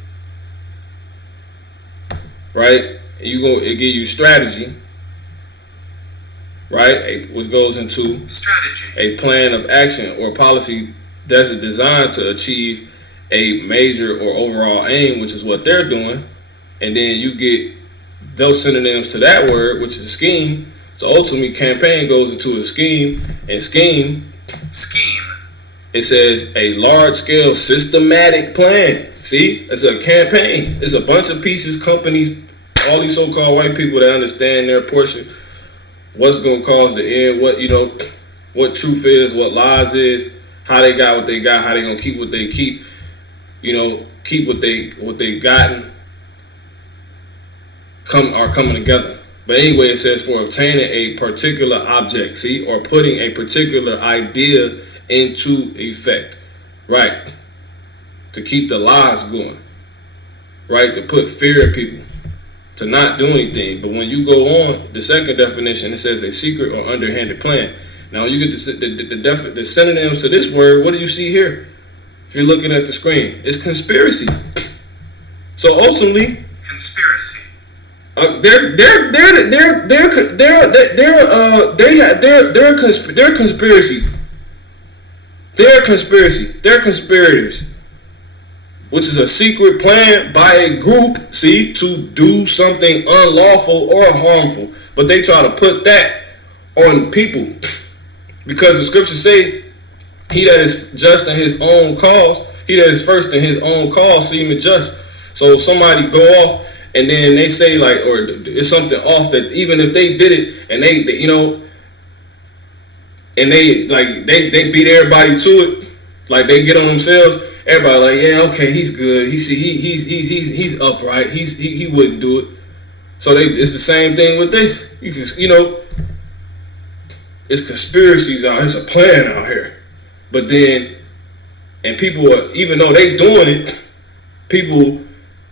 right? It give you strategy, right? Which goes into strategy, a plan of action or policy that's designed to achieve a major or overall aim, which is what they're doing. And then you get those synonyms to that word, which is scheme. So ultimately, campaign goes into a scheme, and scheme. It says a large-scale systematic plan. See, it's a campaign. It's a bunch of pieces, companies, all these so-called white people that understand their portion, what's going to cause the end, what truth is, what lies is, how they got what they got, how they going to keep what they keep, keep what they gotten, are coming together. But anyway, it says for obtaining a particular object, see, or putting a particular idea into effect, right? To keep the lies going, right? To put fear in people, to not do anything. But when you go on, the second definition, it says a secret or underhanded plan. Now you get the synonyms to this word. What do you see here? If you're looking at the screen, it's conspiracy. So ultimately, conspiracy. They're conspiracy. They're conspiracy. They're conspirators, which is a secret plan by a group, see, to do something unlawful or harmful. But they try to put that on people because the scriptures say, he that is just in his own cause, he that is first in his own cause seemeth just. So if somebody go off and then they say or it's something off, that even if they did it and they and they beat everybody to it, they get on themselves, everybody yeah, okay, he's good, he's upright, he wouldn't do it. So it's the same thing with this. It's conspiracies out, it's a plan out here. But then, and people are, even though they doing it, people,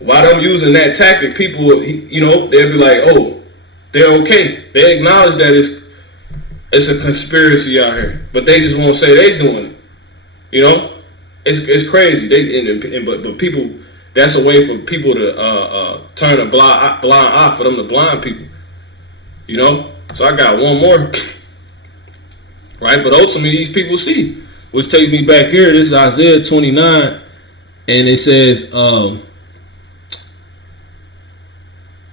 while them using that tactic, people, they'll be like, oh, they're okay. They acknowledge that it's a conspiracy out here, but they just won't say they doing it. It's crazy. But people, that's a way for people to turn a blind eye, for them to blind people. So I got one more, right? But ultimately, these people see. Which takes me back here. This is Isaiah 29, and it says,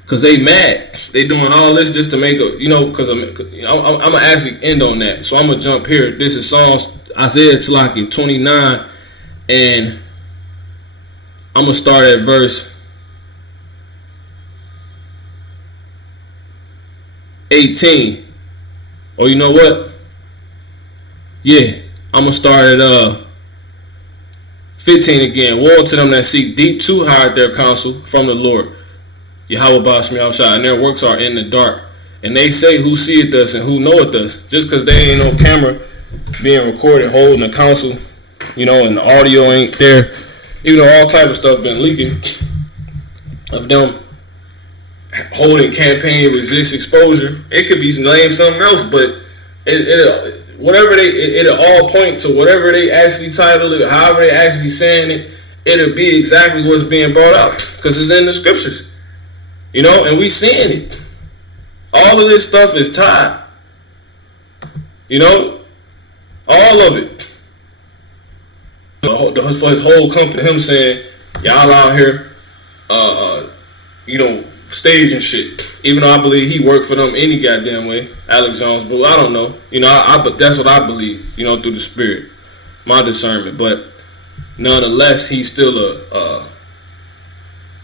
because they mad. They doing all this just to make because I'm going to actually end on that. So I'm going to jump here. This is Isaiah 29, and I'm going to start at verse 18. Oh, you know what? Yeah. I'm going to start at 15 again. Woe to them that seek deep to hide their counsel from the Lord, Yahweh Ba'asmi Al-Shah, and their works are in the dark. And they say, who seeth us and who knoweth us? Just because there ain't no camera being recorded holding the counsel, and the audio ain't there. All type of stuff been leaking of them holding campaign resist exposure. It could be named something else, but it'll all point to whatever they actually title it, however they actually saying it, it'll be exactly what's being brought out because it's in the scriptures, and we seeing it. All of this stuff is tied, all of it. For his whole company, him saying, y'all out here, stage and shit. Even though I believe he worked for them any goddamn way, Alex Jones, but I don't know. But that's what I believe, through the spirit, my discernment. But nonetheless, he's still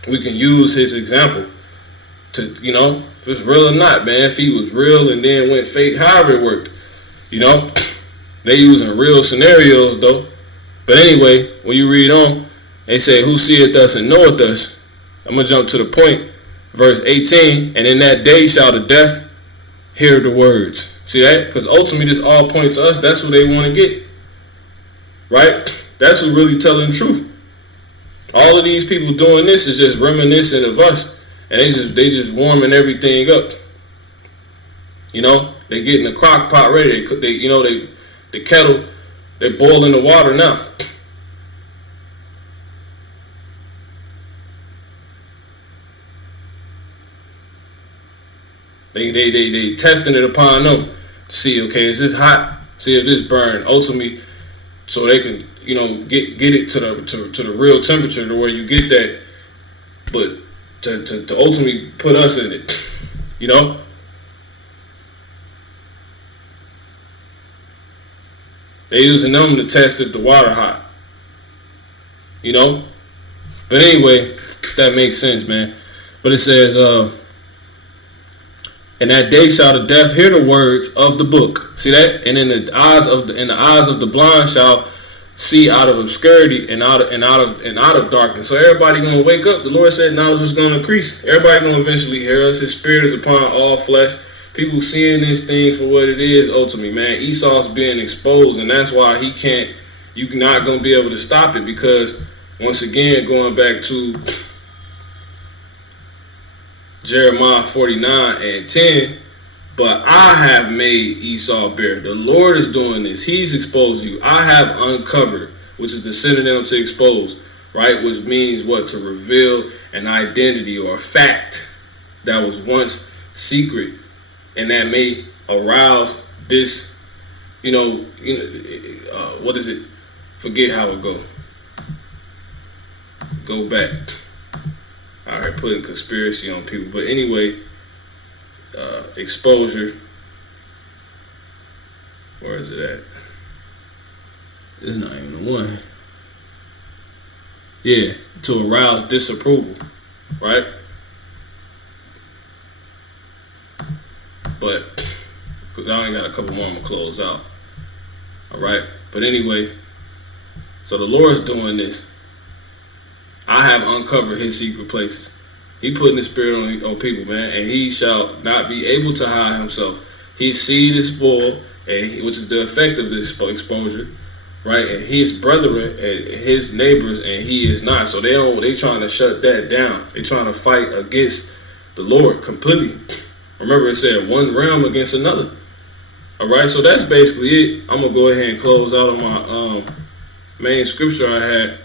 we can use his example to, if it's real or not, man. If he was real and then went fake, however it worked, they using real scenarios though. But anyway, when you read on, they say, "Who seeth us and knoweth us?" I'm gonna jump to the point, verse 18. And in that day shall the deaf hear the words. See that? Because ultimately, this all points to us. That's who they want to get, right? That's who really telling the truth. All of these people doing this is just reminiscent of us, and they just warming everything up. They getting the crock pot ready. The kettle, they boiling the water now. They testing it upon them to see, okay, is this hot? See if this burn. Ultimately, so they can get it to the real temperature to where you get that, but to ultimately put us in it, they using them to test if the water hot, But anyway, that makes sense, man. But it says, "In that day shall the deaf hear the words of the book." See that? And in the eyes of the blind shall see out of obscurity and out of darkness. So everybody gonna wake up. The Lord said knowledge is gonna increase. Everybody gonna eventually hear us. His spirit is upon all flesh. People seeing this thing for what it is. Ultimately, man, Esau's being exposed, and that's why you're not gonna be able to stop it, because once again, going back to Jeremiah 49:10, "But I have made Esau bare." The Lord is doing this. He's exposed you. I have uncovered, which is the synonym to expose, right? Which means what? To reveal an identity or a fact that was once secret, and that may arouse this, what is it? Forget how it go. Go back. All right, putting conspiracy on people. But anyway, exposure. Where is it at? It's not even the one. Yeah, to arouse disapproval, right? But I only got a couple more. I'm gonna close out. All right, but anyway, so the Lord's doing this. I have uncovered his secret places. He putting his spirit on people, man, and he shall not be able to hide himself. His seed is spoiled, which is the effect of this exposure, right? And his brethren and his neighbors, and he is not. So they trying to shut that down. They trying to fight against the Lord completely. Remember, it said one realm against another. All right, so that's basically it. I'm gonna go ahead and close out on my main scripture I had.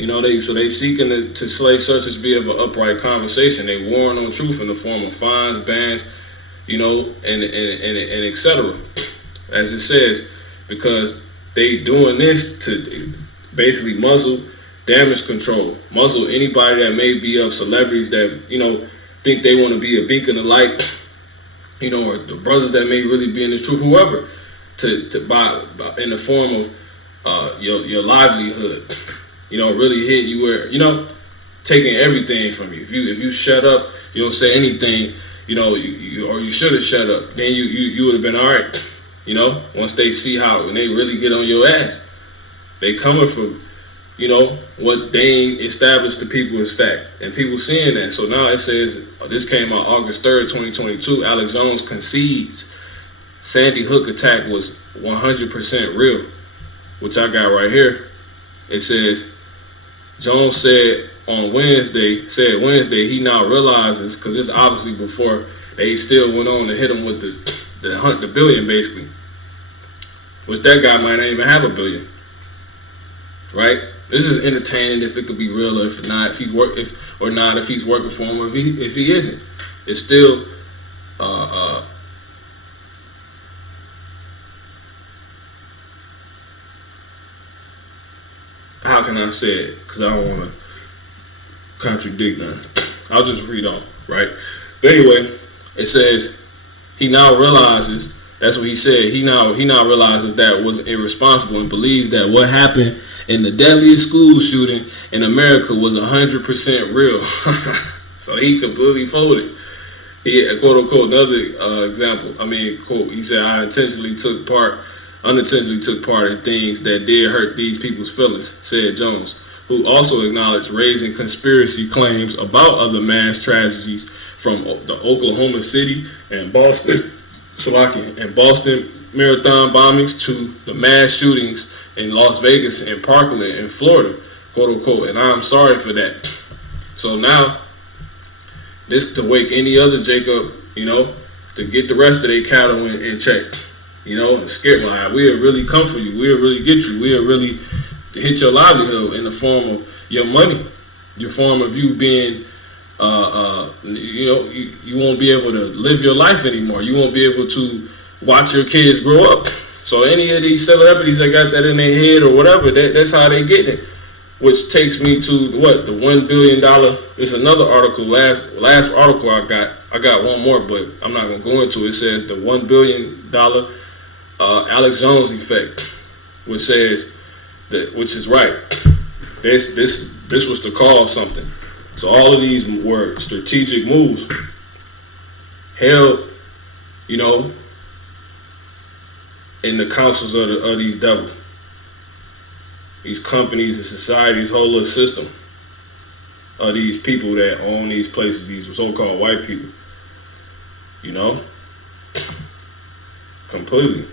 They seeking to slay such as be of an upright conversation. They warn on truth in the form of fines, bans, and etc. As it says, because they doing this to basically muzzle damage control, muzzle anybody that may be of celebrities that think they want to be a beacon of light, or the brothers that may really be in the truth, whoever, by in the form of your livelihood. Really hit you where, taking everything from you. If you shut up, you don't say anything, or you should have shut up, then you would have been all right. Once they see how, when they really get on your ass, they coming from, what they established to people as fact, and people seeing that. So now it says, this came out August 3rd, 2022. Alex Jones concedes Sandy Hook attack was 100% real, which I got right here. It says, Jones said Wednesday he now realizes, because it's obviously before they still went on to hit him with the billion, basically, which that guy might not even have a billion, right? This is entertaining if it could be real or if not, if he's working for him, or if he isn't. It's still how can I say it? Because I don't want to contradict nothing. I'll just read on, right? But anyway, it says he now realizes That's what he said. He now realizes that was irresponsible and believes that what happened in the deadliest school shooting in America was 100% real. So he completely folded. He, quote unquote, another example. Quote. He said, "I unintentionally took part in things that did hurt these people's feelings," said Jones, who also acknowledged raising conspiracy claims about other mass tragedies from the Oklahoma City and Boston marathon bombings to the mass shootings in Las Vegas and Parkland in Florida, quote unquote. And I'm sorry for that. So now, this to wake any other Jacob, to get the rest of their cattle in check, and scare my. We'll really come for you. We'll really get you. We'll really hit your livelihood in the form of your money, your form of you being, you won't be able to live your life anymore. You won't be able to watch your kids grow up. So any of these celebrities that got that in their head or whatever, that's how they get it. Which takes me to the $1 billion. There's another article. Last article I got one more, but I'm not gonna go into it. It says the $1 billion Alex Jones effect, which says that, which is right. This was to cause something. So all of these were strategic moves held, in the councils of these devils. These companies and societies, whole little system of these people that own these places, these so-called white people. Completely.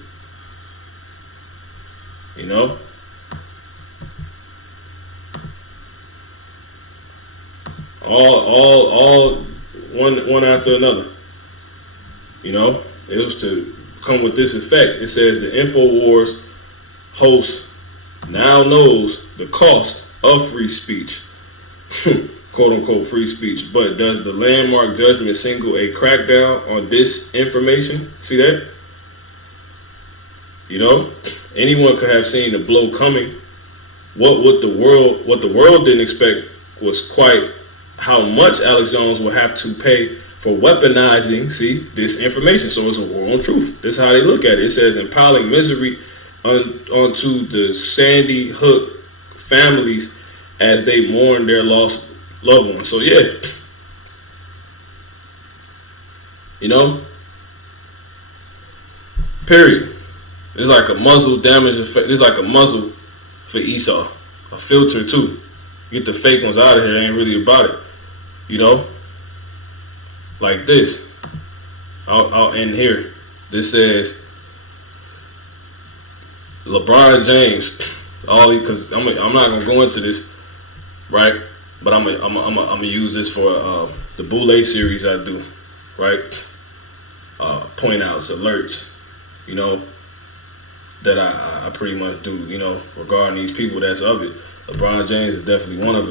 All one after another. It was to come with this effect. It says the InfoWars host now knows the cost of free speech, quote unquote free speech, but does the landmark judgment single a crackdown on disinformation? See that? Anyone could have seen the blow coming. What the world didn't expect was quite how much Alex Jones will have to pay for weaponizing, this information. So it's a war on truth. That's how they look at it. It says impiling misery onto the Sandy Hook families as they mourn their lost loved ones. So yeah, period. It's like a muzzle damage effect. It's like a muzzle for Esau, a filter too. Get the fake ones out of here. Ain't really about it. Like this. I'll end here. This says LeBron James. Because I'm not gonna go into this, right? But I'm gonna use this for the Boule series I do, right? Point outs, alerts, that I pretty much do, regarding these people that's of it. LeBron James is definitely one of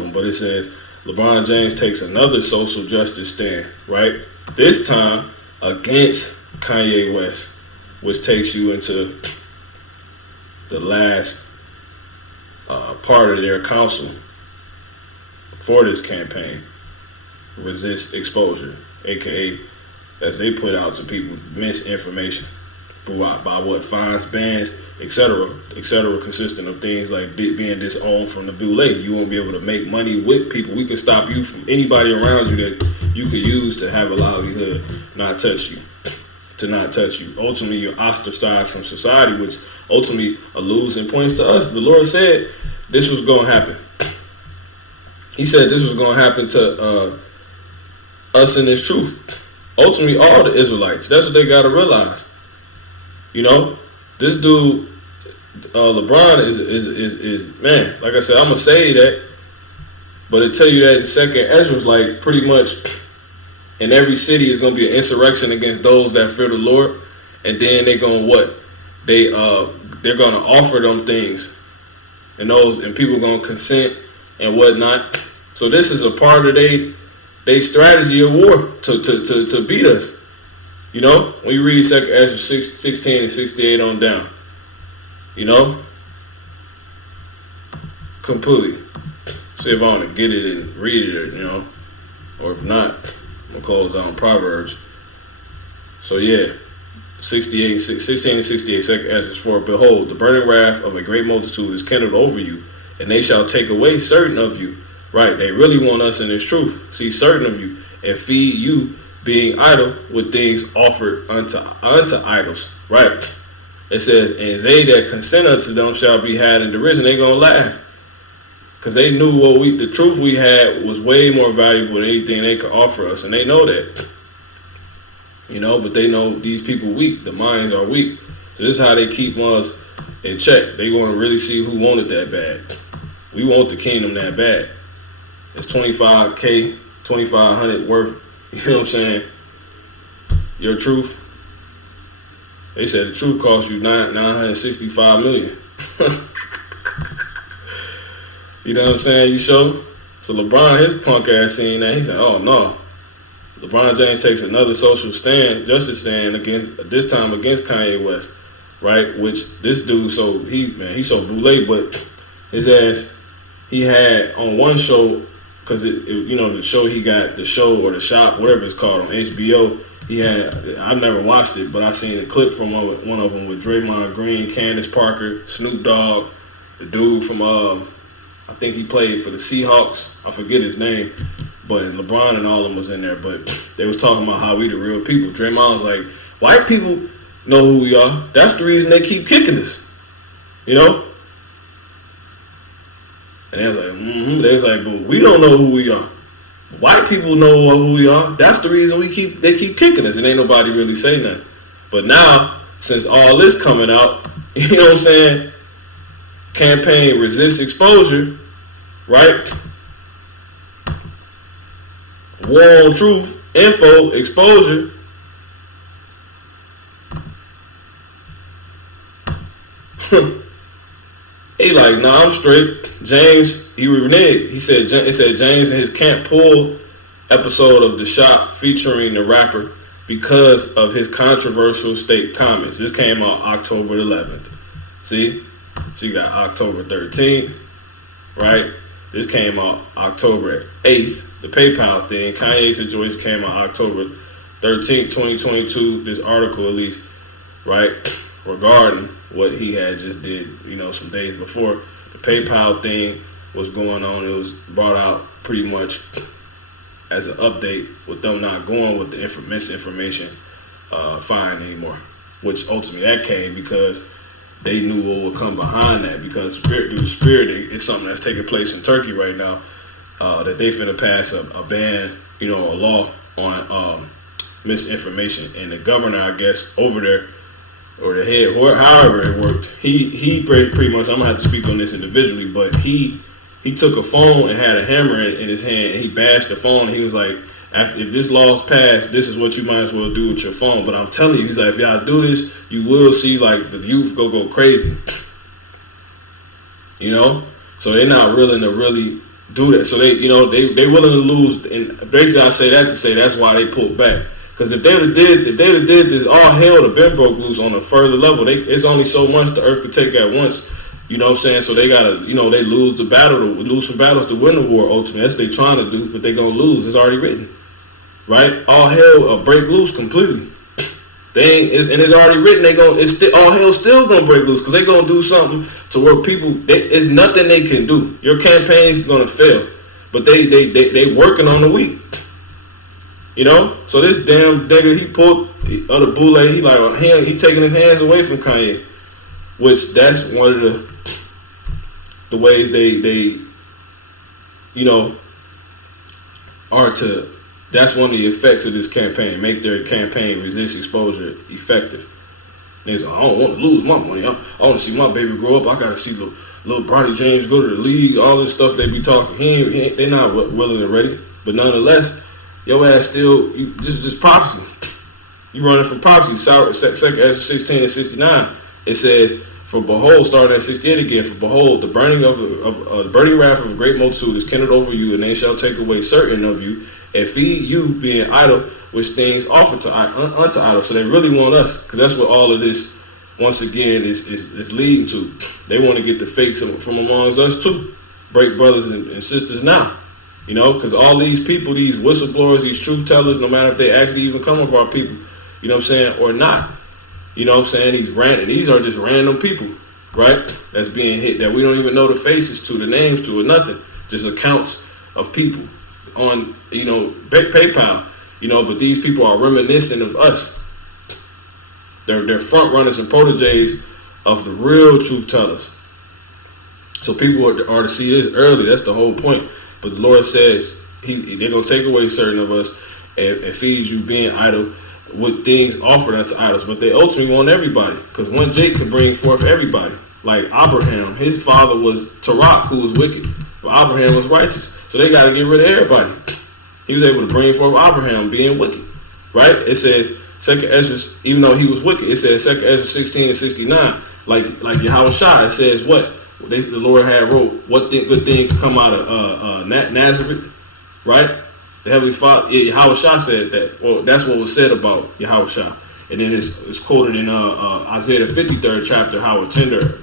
them. But it says LeBron James takes another social justice stand, right? This time against Kanye West, which takes you into the last part of their counsel for this campaign, resist exposure, aka as they put out to people, misinformation by what fines, bans, etc., consistent of things like being disowned from the Boule. You won't be able to make money with people. We can stop you from anybody around you that you could use to have a livelihood, not touch you. Ultimately, you're ostracized from society, which ultimately alludes and points to us. The Lord said this was going to happen. He said this was going to happen to us in this truth. Ultimately, all the Israelites. That's what they got to realize. This dude, LeBron is man. Like I said, I'm gonna say that, but it tell you that in Second Ezra's, like pretty much in every city is gonna be an insurrection against those that fear the Lord, and then they're gonna they're gonna offer them things, and people gonna consent and whatnot. So this is a part of they strategy of war to beat us. When you read 2 Ezra 16 and 68 on down, completely. See if I want to get it and read it, or if not, I'm going to close on Proverbs. So yeah, 16 and 68 second answers. For behold, the burning wrath of a great multitude is kindled over you, and they shall take away certain of you. Right, they really want us in this truth. See, certain of you, and feed you, being idle, with things offered unto idols. Right. It says, and they that consent unto them shall be had in derision. They gonna laugh. Because they knew the truth we had was way more valuable than anything they could offer us. And they know that. But they know these people weak. The minds are weak. So this is how they keep us in check. They want to really see who want it that bad. We want the kingdom that bad. It's 25K, 2,500 worth. You know what I'm saying? Your truth. They said the truth cost you $965 million. You know what I'm saying? You show. So LeBron, his punk ass seen that. He said, "Oh no." LeBron James takes another social justice stand this time against Kanye West, right? Which this dude, he's so boule, but his ass, he had on one show, because the show he got, the show or the shop, whatever it's called on HBO. I've never watched it, but I seen a clip from one of them with Draymond Green, Candace Parker, Snoop Dogg, the dude from I think he played for the Seahawks. I forget his name, but LeBron and all of them was in there. But they was talking about how we the real people. Draymond was like, white people know who we are. That's the reason they keep kicking us. And they was like, They was like, but we don't know who we are. White people know who we are. That's the reason they keep kicking us, and ain't nobody really say nothing. But now, since all this coming out, you know what I'm saying? Campaign resist exposure, right? War on truth, info, exposure. He like, nah, I'm straight. James, he reneged. It said James and his Camp Pull episode of The Shop featuring the rapper because of his controversial state comments. This came out October 11th. See? So you got October 13th, right? This came out October 8th. The PayPal thing, Kanye situation came out October 13th, 2022. This article, at least, right, regarding what he had just did, some days before. The PayPal thing was going on. It was brought out pretty much as an update with them not going with the misinformation fine anymore, which ultimately that came because they knew what would come behind that, because spirit it's something that's taking place in Turkey right now, that they finna pass a ban, a law on misinformation. And the governor, I guess, over there, or the head, or however it worked, he pretty much, I'm gonna have to speak on this individually, but he took a phone and had a hammer in his hand, and he bashed the phone, and he was like, if this law's passed, this is what you might as well do with your phone. But I'm telling you, he's like, if y'all do this, you will see like the youth go crazy. So they're not willing to really do that. So they willing to lose. And basically, I say that to say that's why they pulled back. Because if they would have did this, all hell would have been broke loose on a further level. It's only so much the earth could take at once. You know what I'm saying? So they gotta, they lose the battle, lose some battles to win the war. Ultimately, that's what they trying to do, but they gonna lose. It's already written, right? All hell break loose completely. It's already written. All hell still gonna break loose because they gonna do something to where people. It's nothing they can do. Your campaign's gonna fail, but they working on the weak. So this damn nigga, he pulled other boule. He taking his hands away from Kanye, which that's one of the ways they are to. That's one of the effects of this campaign. Make their campaign resist exposure effective. Niggas, I don't want to lose my money. I want to see my baby grow up. I got to see little Bronny James go to the league. All this stuff they be talking. They're not willing and ready. But nonetheless, your ass still, just prophecy. You running from prophecy. Second Ezra 16 and 69. It says, for behold, starting at 68 again, for behold, the burning wrath of a great multitude is kindled over you, and they shall take away certain of you, and feed you, being idle, which things offered unto idols. So they really want us, because that's what all of this, once again, is leading to. They want to get the fakes from amongst us too. Break brothers and sisters now. Because all these people, these whistleblowers, these truth tellers, no matter if they actually even come of our people, or not, You know what I'm saying? These are just random people, right? That's being hit that we don't even know the faces to, the names to, or nothing. Just accounts of people on, PayPal. But these people are reminiscent of us. They're front runners and proteges of the real truth tellers. So people are to see this early. That's the whole point. But the Lord says they're going to take away certain of us and feed you being idle with things offered unto idols. But they ultimately want everybody. Because one Jake could bring forth everybody. Like Abraham, his father was Tarak, who was wicked. But Abraham was righteous. So they got to get rid of everybody. He was able to bring forth Abraham being wicked. Right? It says, 2nd Ezra, even though he was wicked, it says 2nd Ezra 16 and 69, like Yahweh Shai, it says what? The Lord had wrote, what good thing could come out of Nazareth, right? The Heavenly Father, Yahweh Shai said that. Well, that's what was said about Yahweh Shai. And then it's quoted in Isaiah the 53rd chapter, how a tender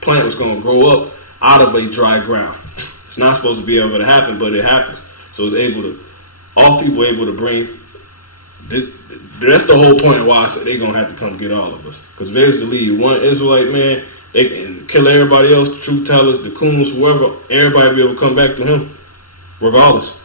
plant was going to grow up out of a dry ground. It's not supposed to be able to happen, but it happens. So it's all people able to bring. That's the whole point why I said they're going to have to come get all of us. Because there's the lead. One Israelite man, they can kill everybody else, the truth tellers, the coons, whoever, everybody be able to come back to him, regardless.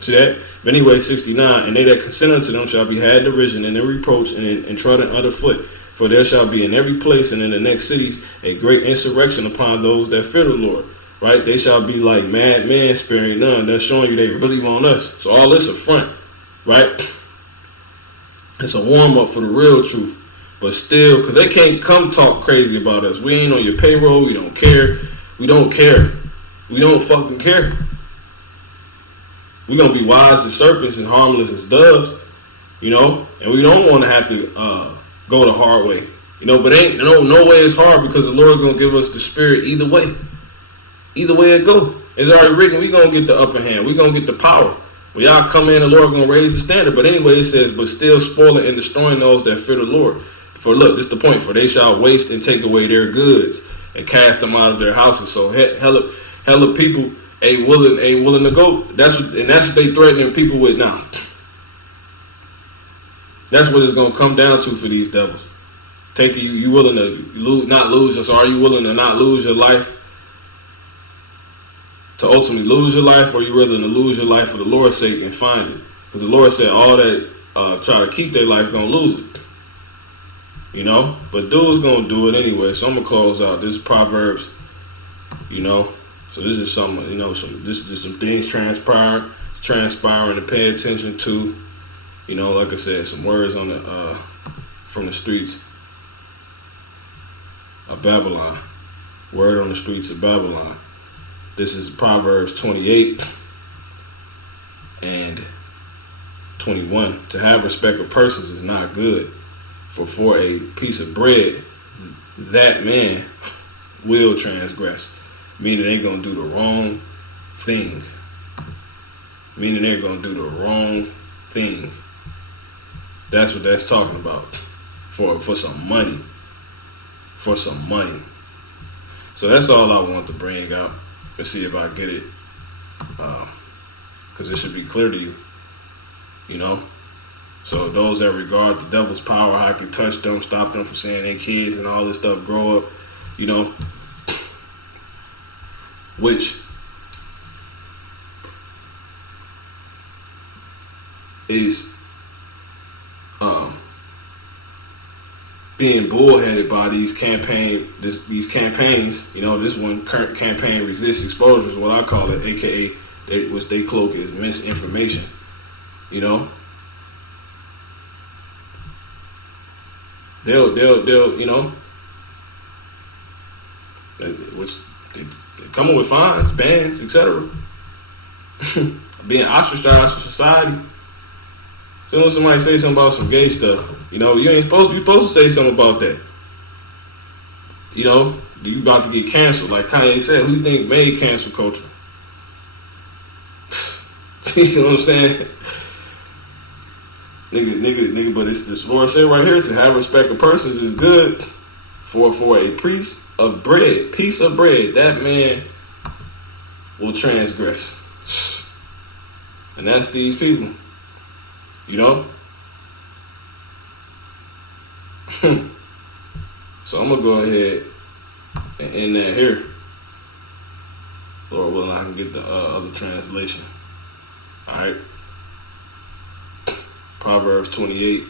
See that? But anyway, 69, and they that consent unto them shall be had derision and in reproach and trodden underfoot. For there shall be in every place and in the next cities a great insurrection upon those that fear the Lord. Right? They shall be like mad men sparing none. They're showing you they really want us. So all this a front. Right? It's a warm-up for the real truth. But still, because they can't come talk crazy about us. We ain't on your payroll. We don't care. We don't care. We don't fucking care. We're going to be wise as serpents and harmless as doves. And we don't want to have to go the hard way. But ain't no way it's hard because the Lord going to give us the spirit either way. Either way it go. It's already written, we going to get the upper hand. We going to get the power. When y'all come in, the Lord going to raise the standard. But anyway, it says, but still spoiling and destroying those that fear the Lord. For look, this is the point. For they shall waste and take away their goods and cast them out of their houses. So hella people ain't willing to go. That's what they threatening people with now. That's what it's going to come down to for these devils. You willing to not lose us? Are you willing to not lose your life? To ultimately lose your life, or are you willing to lose your life for the Lord's sake and find it? Because the Lord said all that try to keep their life gonna lose it. But dude's gonna do it anyway. So I'm gonna close out. This is Proverbs. So this is some this is just some things transpiring to pay attention to. Like I said, some words on the from the streets of Babylon. Word on the streets of Babylon. This is Proverbs 28 and 21. To have respect of persons is not good, for a piece of bread that man will transgress. Meaning they're going to do the wrong thing. That's what that's talking about. For some money. So that's all I want to bring out. Let's see if I get it. Because it should be clear to you. So those that regard the devil's power, how it can touch them, stop them from seeing their kids and all this stuff grow up, which is being bullheaded by these campaigns. This one current campaign resist exposure is what I call it, aka which they cloak as misinformation. They'll which they come up with fines, bans, etc. Being ostracized from society. Soon as somebody say something about some gay stuff, you're supposed to say something about that. You about to get canceled, like Kanye said. Who do you think made cancel culture? You know what I'm saying? Nigga, but it's this Lord said right here, to have respect of persons is good for a piece of bread, that man will transgress. And that's these people. So I'm gonna go ahead and end that here. Lord willing, I can get the other translation. Alright. Proverbs 28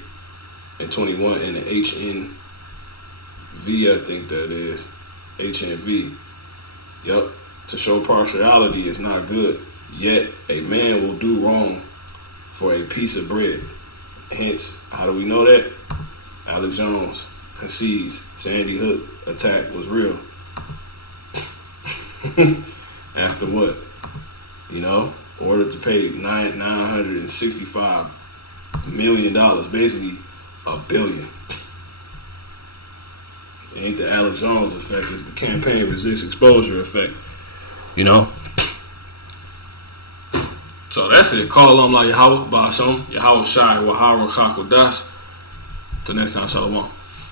and 21 in the HNV, I think that is. HNV. Yup. To show partiality is not good, yet a man will do wrong for a piece of bread. Hence, how do we know that? Alex Jones concedes Sandy Hook attack was real. After what? Ordered to pay $965 million, basically $1 billion. It ain't the Alex Jones effect, it's the campaign resist exposure effect. So that's it. Call on Yahweh, Ba'asham, Yahweh Shai, Wahara Kakodash. Till next time, Shalom.